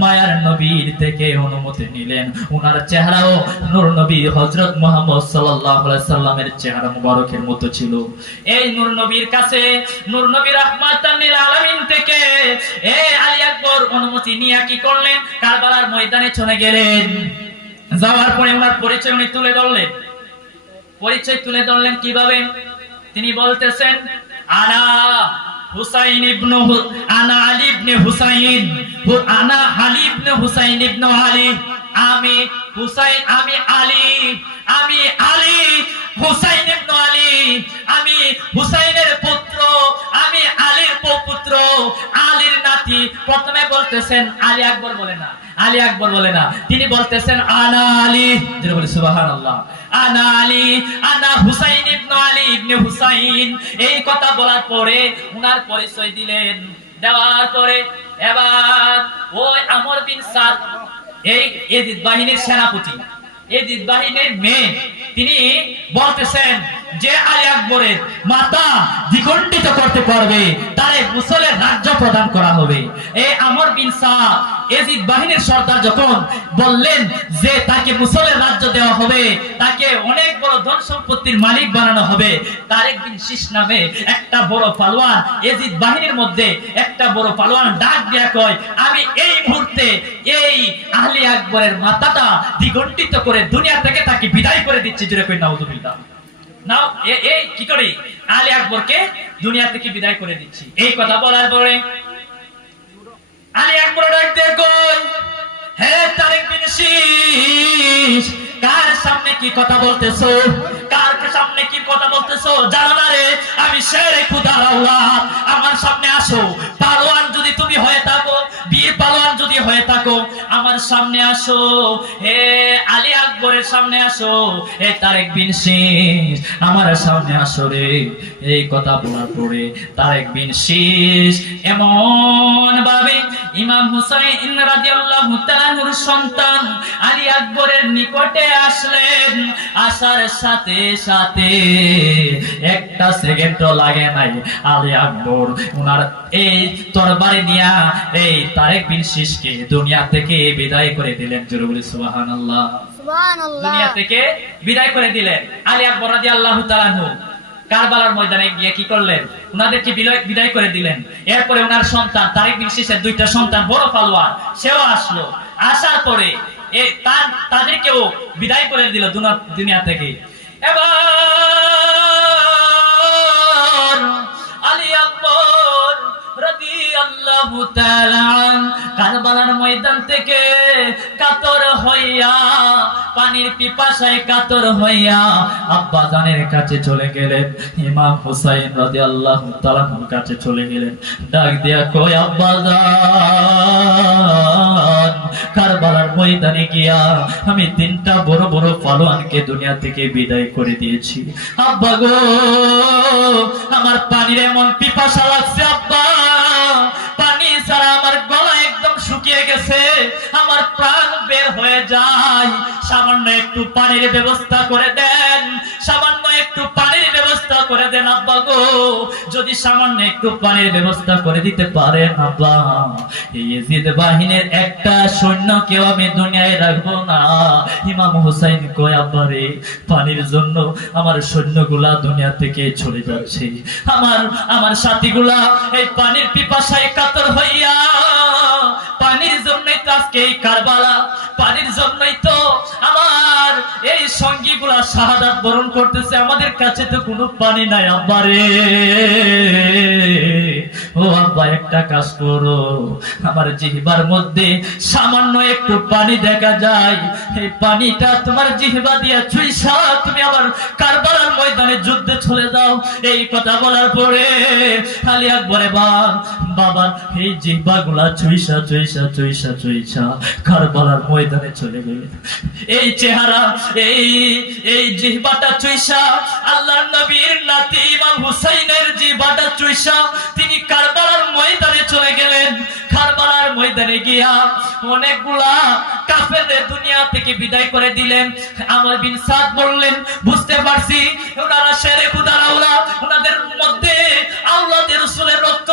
মায়ার নবীর থেকে অনুমতি নিলেন। উনার চেহারাও নূর নবী হযরত মুহাম্মদ সাল্লাল্লাহু আলাইহি সাল্লামের চেহারা মুবারকের মতো ছিল। এই নূর নবীর কাছে নূর নবী রাহমাতান লিল আলামিন থেকে আলী আকবর অনুমতি নিয়ে কি করলেন, কারবালার ময়দানে চলে গেলেন। যাওয়ার পরে ওনার পরিচয় উনি তুলে ধরলেন কিভাবে, তিনি বলতেছেন আনা আলী ইবনে হুসাইন, আনা আলী ইবনে হুসাইন ইবনে আলী, আমি আলী হুসাইন ইবনে আলী, আমি হুসাইনের পুত্র, আমি আলীর পুত্র, আলীর নাতি। প্রথমে বলতেছেন আলী আকবর বলে না, তিনি বলতেছেন আনা আলী, যেটা বলে সুবহানাল্লাহ, আনা আলী, আনা হুসাইন ইবনে আলী ইবনে হুসাইন। এই কথা বলার পরে উনার পরিচয় দিলেন। দেওয়ার পরে এবার ওই আমর বিন সাদ, এই ইয়াজিদ বাহিনীর সেনাপতি, ইয়াজিদ বাহিনীর মেয়ে, তিনি বলতেছেন যে আলী আকবরের মাথা দ্বিখণ্ডিত করতে পারবে তারে মুসলের রাজ্য প্রদান করা হবে। এই আমর বিন সাদ ইয়াজিদ বাহিনীর সর্দার যখন বললেন যে তাকে মুসলের রাজ্য দেওয়া হবে, তাকে অনেক বড় ধন সম্পত্তির মালিক বানানো হবে, তারেক বিন শীশ নামে একটা বড় পালোয়ান ইয়াজিদ বাহিনীর মধ্যে একটা বড় পালোয়ান ডাক দিয়া কয় আমি এই মুহূর্তে এই আলী আকবরের মাথাটা দ্বিখণ্ডিত করে দুনিয়া থেকে তাকে বিদায় করে দিচ্ছি। জোরে কই নাউযুবিল্লাহ। নাও এই কি করে আলী আকবরকে দুনিয়া থেকে বিদায় করে দিচ্ছি। এই কথা বলার পরে আলী আকবর ডাক দিয়ে কই হে তারেক বিন শীশ, কার সামনে কি কথা বলতেছো, কার সামনে কি কথা বলতেছো জানো না রে, আমি শেরে খুদার আওলাদ, আমার সামনে আসো। পালোয়ান যদি তুমি হয়ে থাকো, বীর পালোয়ান যদি হয়ে থাকো, আমার সামনে আসো। হে আলী আকবরের সামনে আসো, হে তারেক বিন শীশ আমার সামনে আসো রে। এই কথা বলার পরে তারেক বিন শীশ এমন ভাবে ইমাম হুসাইন রাদিয়াল্লাহু তাআলার সন্তান আলী আকবরের নিকটে আসলেন। আসার সাথে সাথে একটা সেকেন্ডও লাগে নাই, আলী আকবর উনার এই তরবারি নিয়া এই তারেক বিন শীশকে দুনিয়া থেকে বিদায় করে দিলেন। জোরে বলি সুবহানাল্লাহ। দুনিয়া থেকে বিদায় করে দিলেন। আলী আকবর রাদিয়াল্লাহু তাআলা কারবালার ময়দানে গিয়ে কি করলেন, উনাদেরকে বিদায় করে দিলেন। এরপরে উনার সন্তান তারেক বিন শীশের দুইটা সন্তান বড় পালোয়ান, সেও আসলো। আসার পরে তাদেরকেও বিদায় করে দিল দুনিয়া থেকে। এবার আলী আকবর রাদিয়াল্লাহু তাআলা কারবালার ময়দান থেকে কাতর হইয়া, পানির পিপাসায় কাতর হইয়া আব্বা জানের কাছে চলে গেলেন। ইমাম হুসাইন রাদিয়াল্লাহু তাআলার কাছে চলে গেলেন। ডাক দিয়া কই আব্বা জান, কারবালার ময়দানে গিয়া আমি তিনটা বড় বড় পালোয়ানকে দুনিয়া থেকে বিদায় করে দিয়েছি। আব্বা গো, আমার পানির এমন পিপাসা লাগছে আব্বা, পানি ছাড়া আমার গলা একদম শুকিয়ে গেছে, আমার প্রাণ বের হয়ে যায়। সামান্য একটু পানির ব্যবস্থা করে দেন, সামান্য একটু পানির ব্যবস্থা করে দেন আব্বা গো, যদি সামান্য একটু পানির ব্যবস্থা করে দিতে পারেন আব্বা, এই ইয়াজিদ বাহিনীর একটা সৈন্যকেও আমি দুনিয়ায় রাখবো না। ইমাম হুসাইন কয় আব্বা রে, পানির জন্য আমার সৈন্যগুলা দুনিয়া থেকে চলে যাচ্ছে, আমার সাথীগুলা এই পানির পিপাসায় কাতর হইয়া, পানির জন্যই তো আজকে এই কারবালা, পানির জন্যই তো আমার এই সঙ্গীগুলা শাহাদাত বরণ করতেছে, আমাদের কাছে তো কোনো পানি নাই আব্বা রে। ও আব্বা একটা কাজ করো, আমার জিহ্বার মধ্যে সামান্য একটু পানি দেখা যায়, এই পানিটা তোমার জিহ্বা দিয়া চুইসা তুমি আবার কারবালার ময়দানে যুদ্ধে চলে যাও। এই কথা বলার পরে আলী আকবরে বাবা এই জিহ্বা গুলা চুইসা চুইসা চুইসা চুইসা কারবালার ময়দানে চলে গেলেন। এই চেহারা এই জিহ্বাটা চুইসা আল্লাহর নবীর নাতি ইমাম হুসাইনের জিহ্বাটা চুইসা তিনি কারবালার ময়দানে চলে গেলেন। কারবালার ময়দানে গিয়া অনেকগুলা কাফেরদের দুনিয়া থেকে বিদায় করে দিলেন। আমর বিন সাদ বললেন, বুঝতে পারছি ওনারা শেরে খুদার আওলা, ওনাদের মধ্যে আওলাদের রাসূলের রক্ত,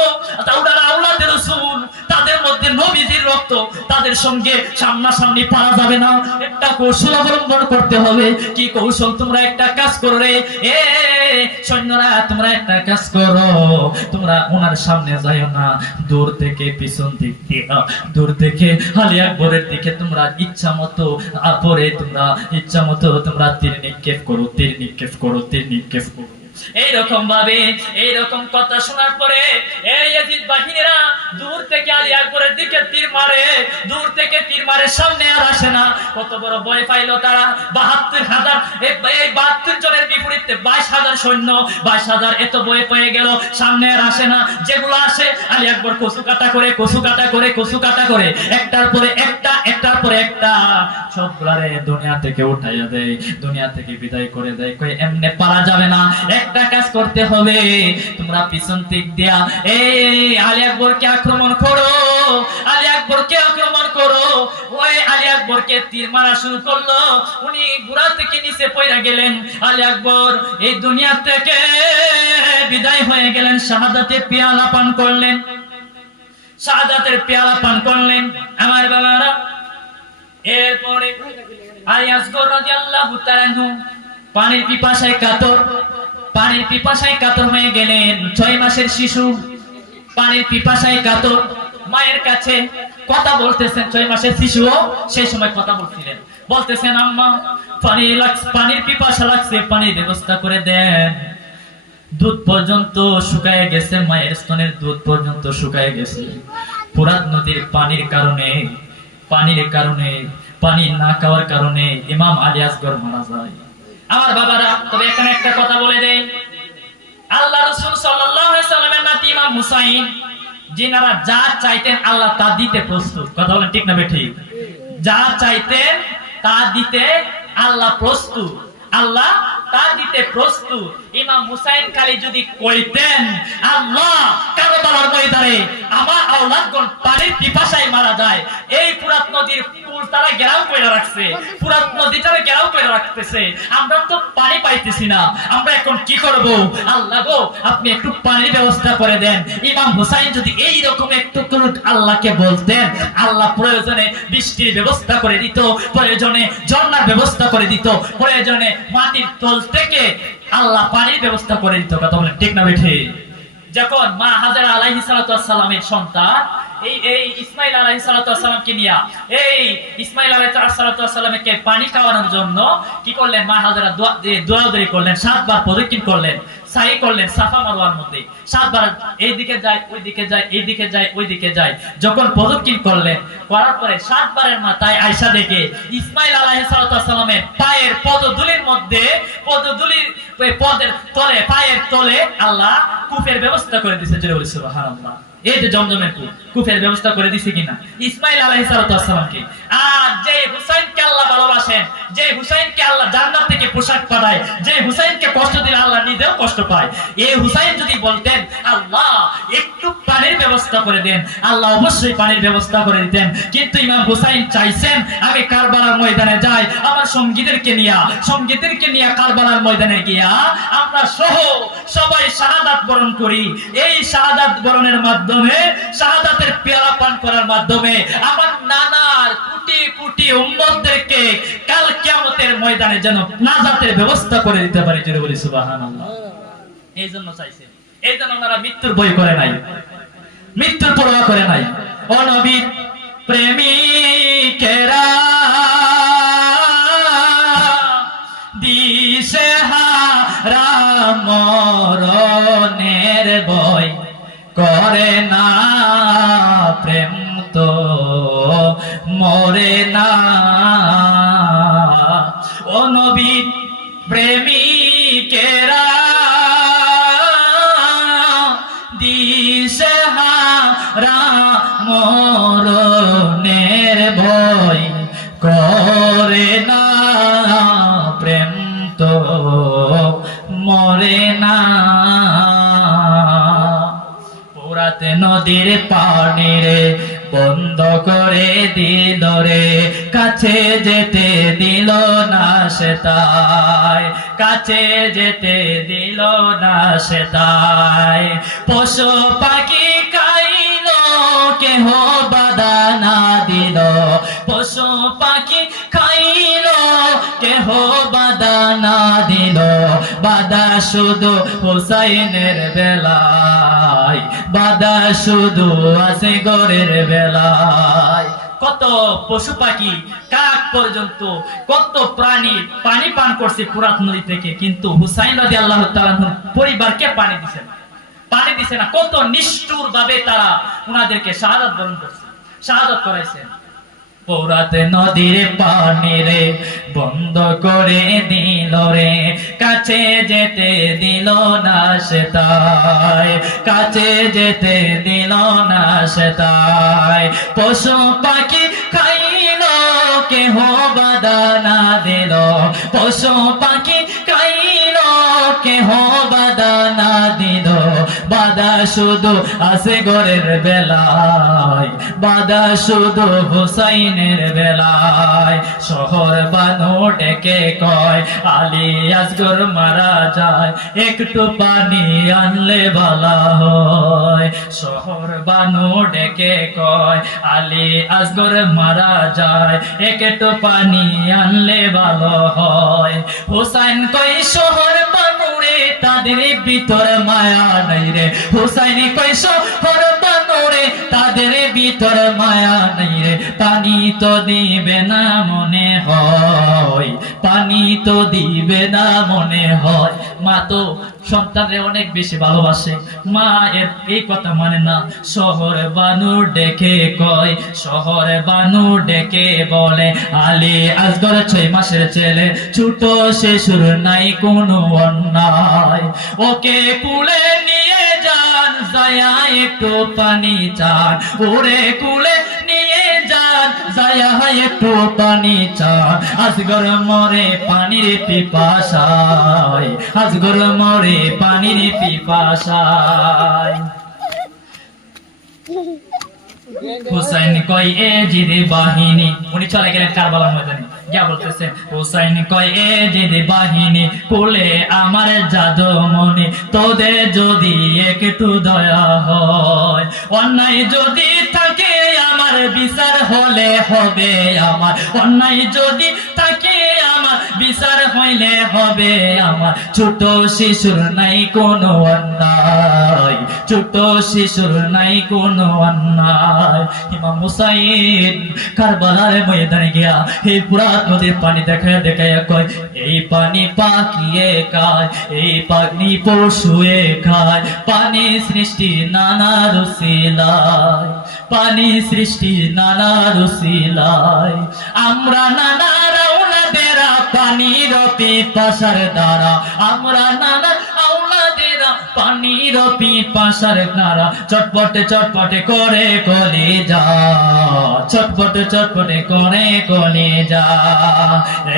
ওনারা আওলাদের রাসূল, তাদের মধ্যে নবীজির রক্ত, তাদের সঙ্গে সামনাসামনি পারা যাবে না, একটা কৌশল অবলম্বন করতে হবে। কি কৌশল? তোমরা একটা কাজ করো রে, এ সৈন্যরা তোমরা একটা কাজ করো, তোমরা ওনার সামনে যাইও না, দূর থেকে পিছন দিক দিয়ে, দূর থেকে আলী আকবরের দিকে তোমরা ইচ্ছা মতো পরে তোমরা ইচ্ছা মতো তোমরা তীর নিক্ষেপ করো, তীর নিক্ষেপ করো, তীর নিক্ষেপ করো। এইরকম ভাবে এইরকম কথা শোনার পরে এই ইয়াজিদ বাহিনীরা দূর থেকে আলী আকবরের দিকে তীর মারে, দূর থেকে তীর মারে, সামনে আর আসে না। কত বড় ভয় পাইলো তারা! ৭২,০০০, এই ৭২ জনের বিপরীতে ২২,০০০ সৈন্য, ২২,০০০ এত ভয় পেয়ে গেল, সামনে আর আসে না। যেগুলো আসে আলী আকবর কচু কাটা করে কচু কাটা করে কচু কাটা করে একটার পরে একটা, একটার পরে একটা সবগুলারে দুনিয়া থেকে উঠাইয়া দেয়, দুনিয়া থেকে বিদায় করে দেয়। কই এমনে পারা যাবে না, একটা কাজ করতে হবে, তোমরা পিছন দিক দিয়া এই আলী আকবরকে আক্রমণ করো, আলী আকবরকে আক্রমণ করো। ওই আলী আকবরকে তীর মারা শুরু করলো, উনি ঘোড়া থেকে নিচে পড়ে গেলেন। আলী আকবর এই দুনিয়া থেকে বিদায় হয়ে গেলেন, শাহাদাতের পেয়ালা পান করলেন, শাহাদাতের পেয়ালা পান করলেন। আমার বাবারা, এরপরে আলী আসগর রাদিয়াল্লাহু তাআলা আনহু পানির পিপাসায় কাতর, পানির পিপাসায় কাতর হয়ে গেলেন। ৬ মাসের শিশু পানির পিপাসায় কাতর, মায়ের কাছে কথা বলতেছেন। ৬ মাসের শিশুও সেই সময় কথা বলছিলেন, বলতেছেন আম্মা পানির পিপাসা লাগছে, পানির ব্যবস্থা করে দেন। দুধ পর্যন্ত শুকায় গেছে, মায়ের স্তনের দুধ পর্যন্ত শুকায় গেছে। ফোরাত নদীর পানির কারণে পানি না খাওয়ার কারণে ইমাম আলী আসগর মারা যায়। আমার বাবারা, তবে এখানে একটা কথা বলে দেই, আল্লাহ রাসূল সাল্লাল্লাহু আলাইহি সাল্লামের নাতি ইমাম হুসাইন, যিনারা যা চাইতেন আল্লাহ তা দিতে প্রস্তুত। কথা বলেন ঠিক না বেঠিক? যা চাইতেন তা দিতে আল্লাহ প্রস্তুত, আল্লাহ তা দিতে প্রস্তুত। ইমাম হুসাইন খালি যদি কইতেন আল্লাহ কারবালার ময়দানে আমার আওলাদগণ পানির পিপাসায় মারা যায়, এই ফুরাত নদীর পুল তারা ঘেরাও করে রাখছে, ফুরাত নদীটারে ঘেরাও করে রাখতেছে, আমরা তো পানি পাইতেছি না, আমরা এখন কি করব? আল্লাহ গো, আপনি একটু পানির ব্যবস্থা করে দেন। ইমাম হুসাইন যদি এই রকম একটু আল্লাহকে বলতেন, আল্লাহ প্রয়োজনে বৃষ্টির ব্যবস্থা করে দিত, প্রয়োজনে ঝর্ণার ব্যবস্থা করে দিত, প্রয়োজনে মাটির তল থেকে আল্লাহ পানির ব্যবস্থা করে দিত। কথা বলেন ঠিক না বেঠে? যখন মা হাজেরা আলাইহিস সালাতু ওয়াস সালামের সন্তান এই ইসমাইল আলাইহিস সালাতু ওয়াস সালামকে নিয়ে এই ইসমাইল আলাইহিস সালাতু ওয়াস সালামকে পানি খাওয়ানোর জন্য কি করলেন? মা হাজেরা দোয়াদুরি করলেন, 7 বার প্রদক্ষিণ করলেন, সাই করলেন সাফা মারওয়ার মধ্যে, 7 বার এইদিকে যায় ওইদিকে যায়, এইদিকে যায় ওইদিকে যায়। যখন প্রদক্ষিণ করলেন, করার পরে 7 বারের মাথায় আয়েশা দেখে ইসমাইল আলাইহিস সালাতু ওয়াস সালামের পায়ের পদধূলির মধ্যে, পদধূলির পদের তলে, পায়ের তলে আল্লাহ কূপের ব্যবস্থা করে দিয়েছে। জোরে বলি সুবহানাল্লাহ। এই যে জমজমের কূপের ব্যবস্থা করে দিয়েছে কিনা ইসমাইল আলাইহিস সালাতু ওয়াস সালামকে। আর যে হুসাইনকে আল্লাহ ভালোবাসেন, যে হুসাইনকে আল্লাহ জান্নাত থেকে পোশাক পাঠায়, যে হুসাইনকে কষ্ট দিলে আল্লাহ নিজেও কষ্ট পায়, এই হুসাইন যদি বলতেন আল্লাহ একটু পানির ব্যবস্থা করে দেন। আল্লাহ অবশ্যই পানির ব্যবস্থা করে দিতেন, কিন্তু ইমাম হুসাইন চাইছেন আমি কারবালার ময়দানে যাই, আমার সঙ্গীদেরকে নিয়ে কারবালার ময়দানে গিয়া আমরা সহ সবাই শাহাদাত বরণ করি। এই শাহাদাত বরণের মাধ্যমে, শাহাদাতের পেয়ালা পান করার মাধ্যমে আমার নানার কোটি কোটি উম্মতদেরকে কাল কিয়ামতের ময়দানে যেন নাজাতের ব্যবস্থা করে দিতে পারি। জোরে বলি সুবহানাল্লাহ। এই জন্য চাইছেন, এই জন্য ওনারা মৃত্যুর ভয় করে নাই, মৃত্যুর পরোয়া করে নাই। ও নবীর প্রেমিকেরা দিশেহারা মরণের ভয় করে না, প্রেম তো মরে না। ও নবীর প্রেমিকেরা দিশেহারা মরণের ভয় করে না, প্রেম তো মরে না। পোরাতে নদীর পানি রে বন্ধ করে দিল রে, কাছে যেতে দিল না সে তাই, কাছে যেতে দিল না সে তাই। পশু পাখি খাইল কেহ বাধা না দিল, পশু পাখি খাইল কেহ বাধা না দিল, বাধা শুধু হুসাইনের বেলায়, বাধা শুধু আছে গরের বেলায়। কত পশু পাখি কাক পর্যন্ত কত প্রাণী পানি পান করছে ফুরাত নদী থেকে, কিন্তু হুসাইন রাদিয়াল্লাহু তাআলা পরিবারকে পানি দিছে না, পানি দিছে না। কত নিষ্ঠুর ভাবে তারা উনাদেরকে শাহাদাত বরণ করছে, শাহাদাত করাইছেন। পোরাতে নদীর পানি রে বন্ধ করে দিল রে, কাছে যেতে দিল না সে তাই, কাছে যেতে দিল না সে তাই। পশু পাখি খাইল কেহ বাধা না দিল, পশু পাখি খাইল কেহ বাধা না দিল, বাধা শুধু আছে গরের বেলায়, বাধা শুধু হুসাইনের বেলায়। শহর বানু ডেকে কয় আলী আসগর মারা যায়, একটু পানি আনলে ভালো হয়। শহর বানু ডেকে কয় আলী আসগর মারা যায়, একটু পানি আনলে ভালো হয়। হুসাইন কই শহর বানু রে তাদের ভিতর মায়া নাই রে, হুসাইন কই শহর বানু রে তাদের ভিতর মায়া নাই রে। পানি তো দিবে না মনে হয়, পানি তো দিবে না মনে হয়। মা তো সন্তানরে অনেক বেশি ভালোবাসে, মা এই কথা মানে না। শহর বানু ডেকে কয়, শহর বানু ডেকে বলে আলী আসগর 6 মাসের ছেলে, ছোট শিশুর নাই কোনো অন্যায়, ওকে কুলে নিয়ে যান যায়া একটু পানি চান, ওরে কুলে নিয়ে যান যায়া একটু পানি চান। আসগর মরে পানির পিপাসায়, আসগর মরে পানির পিপাসায়। হুসাইন কই এ জিদে বাহিনী, উনি চলে গেলেন কারবালার ময়দানে গিয়া বলতেছেন হুসাইন কই এ জিদে বাহিনী, কোলে আমার জাদু মনে, তোদের যদি একটু দয়া হয়, অন্যায় যদি থাকে আমার বিচার হলে হবে আমার, অন্যায় যদি থাকে আমার বিচার হইলে হবে আমার। ছোট শিশুর নাই কোনো অন্যায়, ছোট শিশুর নাই কোনো অন্যায়। ইমাম হুসাইন কারবালার ময়দানে গিয়া এই ফুরাত নদীর পানি দেখায় দেখায় কয় এই পানি পাকিয়ে খায়, এই পানি পশুয়ে খায়, পানি সৃষ্টি নানা রুসিলায়, পানি সৃষ্টি নানা রুসিলায়। আমরা নানা আওলাদেরা পানির পিপাসার দ্বারা, আমরা নানা আওলাদেরা পানির পিপাসার নারা চটপটে চটপটে করে কলিজা, চটপটে চটপটে করে কলিজা।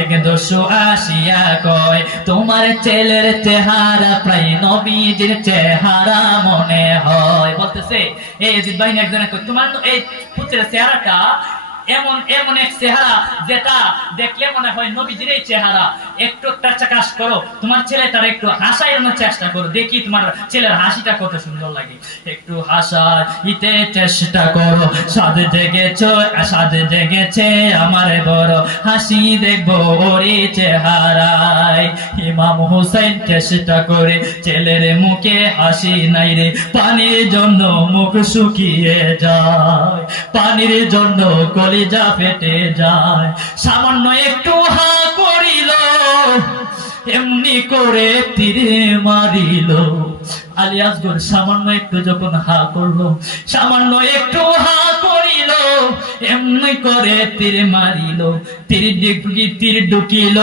এক দস্যু আসিয়া কয় তোমার ছেলের চেহারা প্রায় নবীজির চেহারা মনে হয়। বলতেছে এই ইয়াজিদ বাহিনী একজনে কয় তোমার এই পুত্রের চেহারাটা এমন এমন এক চেহারা যেটা দেখলে মনে হয় নবীজির এই চেহারা। একটু কাজ করো, তোমার ছেলেটার একটু হাসাইনোর চেষ্টা করো, দেখি তোমার ছেলের হাসিটা কত সুন্দর লাগে। একটু হাসাইতে চেষ্টা করো, সাদে জেগেছে আমার বড় হাসি দেখবো ওরে চেহারায়। ইমাম হুসাইন চেষ্টা করে ছেলের মুখে হাসি নাই রে, পানির জন্য মুখ শুকিয়ে যায়, পানির জন্য কলিজা ফেটে যায়। সামান্য একটু হা করিল, এমনি করে তীরে মারিল। আলী আসগর সামান্য একটু যখন হা করলো, সামান্য একটু হা করিল, এমনি করে তীর মারিল। তীর ঢুকিল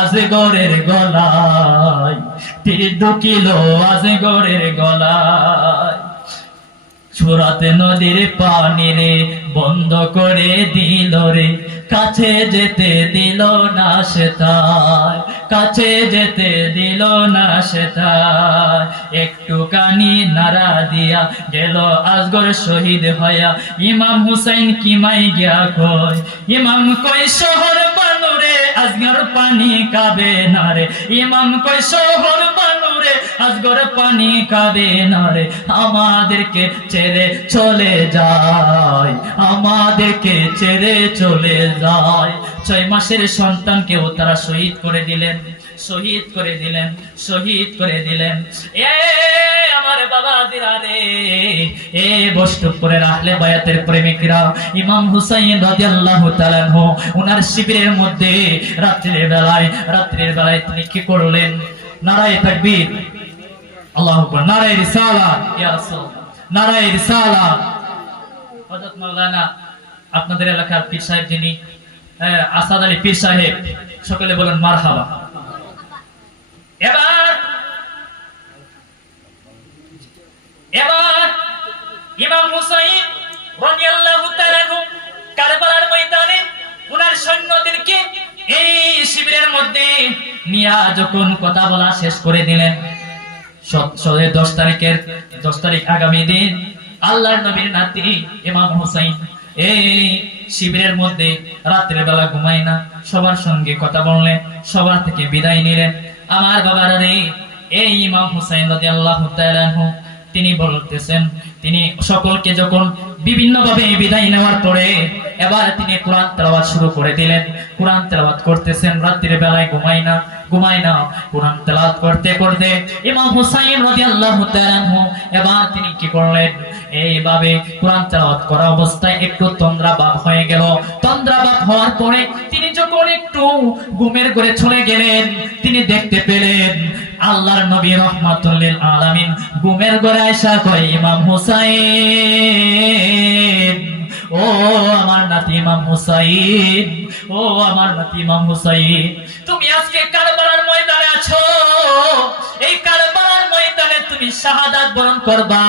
আজগরের গলায়, তীর ঢুকিল আজগরের গলায়। ছোড়াতে নদীর পানি রে বন্ধ করে দিল রে, কাছে যেতে দিল না সে তার, কাছে যেতে দিল না সে তার। একটুখানি নাড়া দিয়া গেল আসগর শহীদ হইয়া। ইমাম হুসাইন কিমাই গিয়া কয়, ইমাম কই শহর বানুরে আসগর পানি কাবে না রে, ইমাম কই শহর বানুরে আসগর পানি কাবে না রে। আমাদেরকে ছেড়ে চলে যায়, আমাদেরকে ছেড়ে চলে যায়। 6 মাসের সন্তানকেও তারা শহীদ করে দিলেন, শহীদ করে দিলেন, শহীদ করে দিলেন। এ আমার বাবাজিরা রে, এ বষ্টপুরের আহলে বায়াতের প্রেমিকরা, ইমাম হুসাইন রাদিয়াল্লাহু তাআলা আনহু ওনার শিবিরের মধ্যে রাত্রির বেলায় তিনি কি করলেন? নারায়ে তাকবীর, আল্লাহু আকবার, নারায়ে রিসালাত, ইয়া রাসূলুল্লাহ, নারায়ে রিসালাত। হযরত মাওলানা আপনাদের এলাকার পীর সাহেব যিনি আসাদ আলী পীর সাহেব, সকলে বলেন মারহাবা। এবার ইমাম হুসাইন রাদিয়াল্লাহু তাআলা কারবালার ময়দানে ওনার সৈন্যদেরকে এই শিবিরের মধ্যে নিয়া যখন কথা বলা শেষ করে দিলেন, 10 তারিখ আগামী দিন আল্লাহর নবীর নাতি ইমাম হুসাইন এই শিবিরের মধ্যে রাতের বেলা ঘুমায় না, সবার সঙ্গে কথা বললেন, সবার থেকে বিদায় নিলেন। আমার বাবারা রে, এই ইমাম হুসাইন রাদিয়াল্লাহু তাআলা আনহু তিনি বলতেছেন, তিনি সকলকে যখন বিভিন্ন ভাবে বিদায় নেওয়ার পরে এবার তিনি কোরআন তেলাওয়াত শুরু করে দিলেন। কোরআন তেলাওয়াত করতেছেন, রাতের বেলায় ঘুমায় না, কোরআন তেলাওয়াত করতে করতে ইমাম হুসাইন রাদিয়াল্লাহু তাআলা আনহু এবার তিনি কি করলেন? এইভাবে কোরআন তেলাওয়াত করা অবস্থায় একটু তন্দ্রা ভাব হয়ে গেল। তন্দ্রা ভাব হওয়ার পরে তিনি যখন একটু ঘুমের ঘরে চলে গেলেন, তিনি দেখতে পেলেন আল্লাহর নবী রাহমাতুল লিল আলামিন ঘুমের ঘরে আয়েশা কয়, ইমাম হুসাইন, ও আমার নাতি ইমাম হুসাইন, ও আমার নাতি ইমাম হুসাইন, তুমি আজকে কারবালার ময়দানে আছো, এই কারবালার ময়দানে তুমি শাহাদাত বরণ করবা,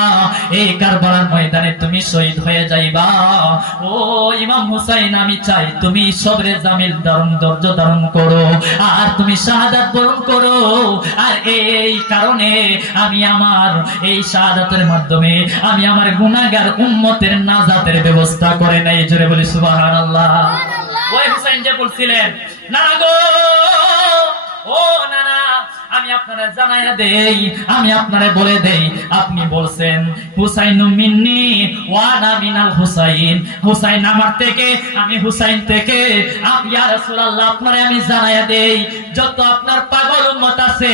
এই কারবালার ময়দানে তুমি শহীদ হয়ে যাইবা। ও ইমাম হুসাইন, আমি চাই তুমি সবরে জামিল ধৈর্য ধারণ করো, আর তুমি শাহাদাত বরণ করো। আর এই কারণে আমি আমার এই শাহাদাতের মাধ্যমে আমি আমার গুনাহগার উম্মতের নাজাতের ব্যবস্থা করে নাই। জোরে বলি সুবহানাল্লাহ। ওই হুসাইন যে বলছিলেন, নানা গো, ও নানা, আমি আপনারা জানাইয়া দেই, আমি আপনারা বলে দেই, আপনি বলছেন হুসাইনু মিন্নি ওয়া আনা মিনাল হুসাইন, হুসাইন আমার থেকে, আমি হুসাইন থেকে। ইয়া রাসূলুল্লাহ, আপনারা আমি জানাইয়া দেই, যত আপনার পাগল উম্মত আছে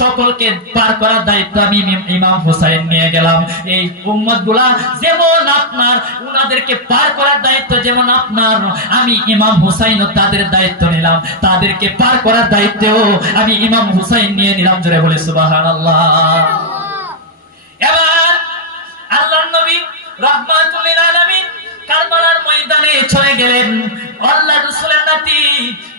সকলকে পার করার দায়িত্ব আমি ইমাম হুসাইন নিয়ে গেলাম। এই উম্মতগুলা যেমন আপনার, উনাদেরকে পার করার দায়িত্ব যেমন আপনার, আমি ইমাম হুসাইনও তাদের দায়িত্ব নিলাম, তাদেরকে পার করার দায়িত্বও আমি ইমাম হুসাইন নিয়ে নিলাম। জোরে বলে সুবহানাল্লাহ। এবার আল্লাহর নবী রাহমাতুল লিল আলামিন কারবালার ময়দানে চলে গেলেন। আল্লাহর রাসূলের উম্মতি।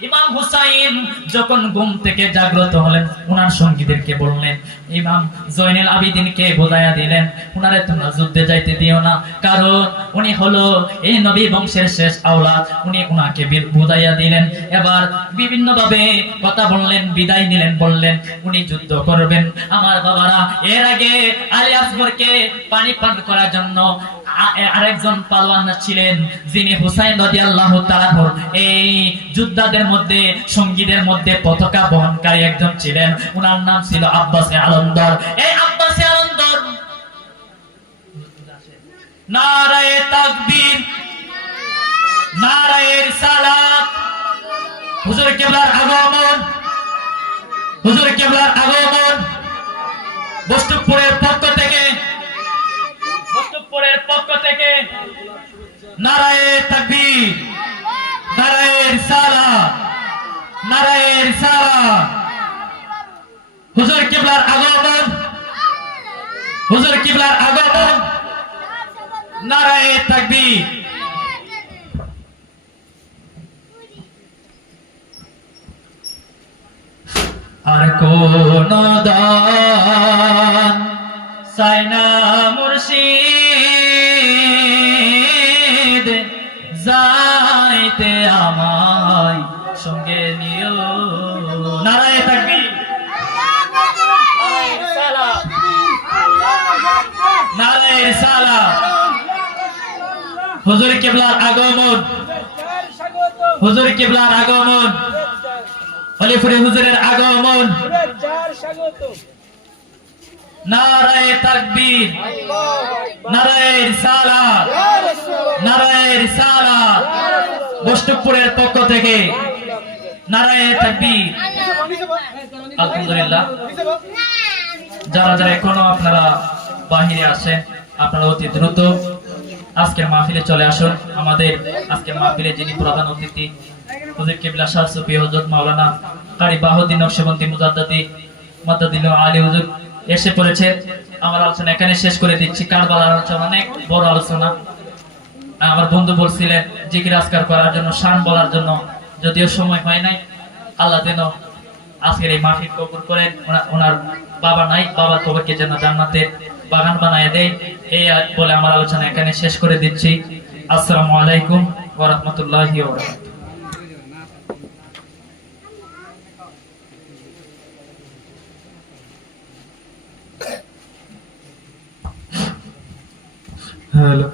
ইমাম হুসাইন যখন ঘুম থেকে জাগ্রত হলেন ওনার সঙ্গীদেরকে বললেন, ইমাম জয়নুল আবেদিনকে বোঝাইয়া দিলেন, উনারে তোমরা যুদ্ধে যাইতে দিও না, কারণ উনি হলো এই নবী বংশের শেষ আওলাদ। উনি উনাকে বোঝাইয়া দিলেন। এবার বিভিন্ন ভাবে কথা বললেন, বিদায় নিলেন, বললেন উনি যুদ্ধ করবেন। আমার বাবারা, এর আগে আলী আসগরকে পানি পান করার জন্য আরেকজন পালোয়ান ছিলেন, যিনি হুসাইন রাদিয়াল্লাহু তাআলা এই যোদ্ধাদের মধ্যে, সঙ্গীদের মধ্যে পতাকা বহনকারী একজন ছিলেন। উনার নাম ছিল আব্বাসে আলমদর। এই আব্বাসে আলমদর নারায়ে তাকবীর, নারায়ে রিসালাত, হুজুর কিবলার আগমন, হুজুর কিবলার আগমন বস্তুপুরের পক্ষ থেকে, বস্তুপুরের পক্ষ থেকে নারায়ে তাকবীর, নারায়ে রিসালাত, নারায়ে রিসালাত, হুজুর কিবলার আগমন, হুজুর কিবলার আগমন, নারায়ে তাকবীর। আর কোন দান সাইনা মুর্শিদ, যাইতে আমায় সঙ্গে নিও। নারায়ে তাকবীর, নারায়ে রিসালাত, হুজুর কিবলার আগমন, হুজুর কিবলার আগমন, খলিফুরে হুজুরের আগমন। নারায়ে তাকবীর, নারায়ে রিসালাত, নারায়ে রিসালাত, বস্তুপুরের পক্ষ থেকে নারায়ে তাকবীর। আলহামদুলিল্লাহ, যারা যারা এখনো আপনারা বাহিরে আছেন, আপনারা অতি দ্রুত আজকের মাহফিলে চলে আসুন। আমাদের আজকের মাহফিলে যিনি প্রধান অতিথি হুজুর কিবলা শাহ সুফি হযরত মাওলানা কারি বাহুদ্দিন নকশবন্দি মুজাদ্দিদি মাদাদিল আলী হুজুর এসে পড়েছে। আমার আলোচনা এখানে শেষ করে দিচ্ছি। কারবালার আলোচনা অনেক বড় আলোচনা। আমার বন্ধু বলছিলেন জিকির আজকার করার জন্য, শান বলার জন্য, যদিও সময় হয় নাই। আল্লাহ যেন আজকের এই মাহফিল কবুল করেন। ওনার বাবা নাই, বাবার কবরকে যেন জান্নাতের বাগান বানায় দেয়। এই বলে আমার আলোচনা এখানে শেষ করে দিচ্ছি। আসসালামু আলাইকুম ওয়া রাহমাতুল্লাহি ওয়া বারাকাতুহু। হ্যালো।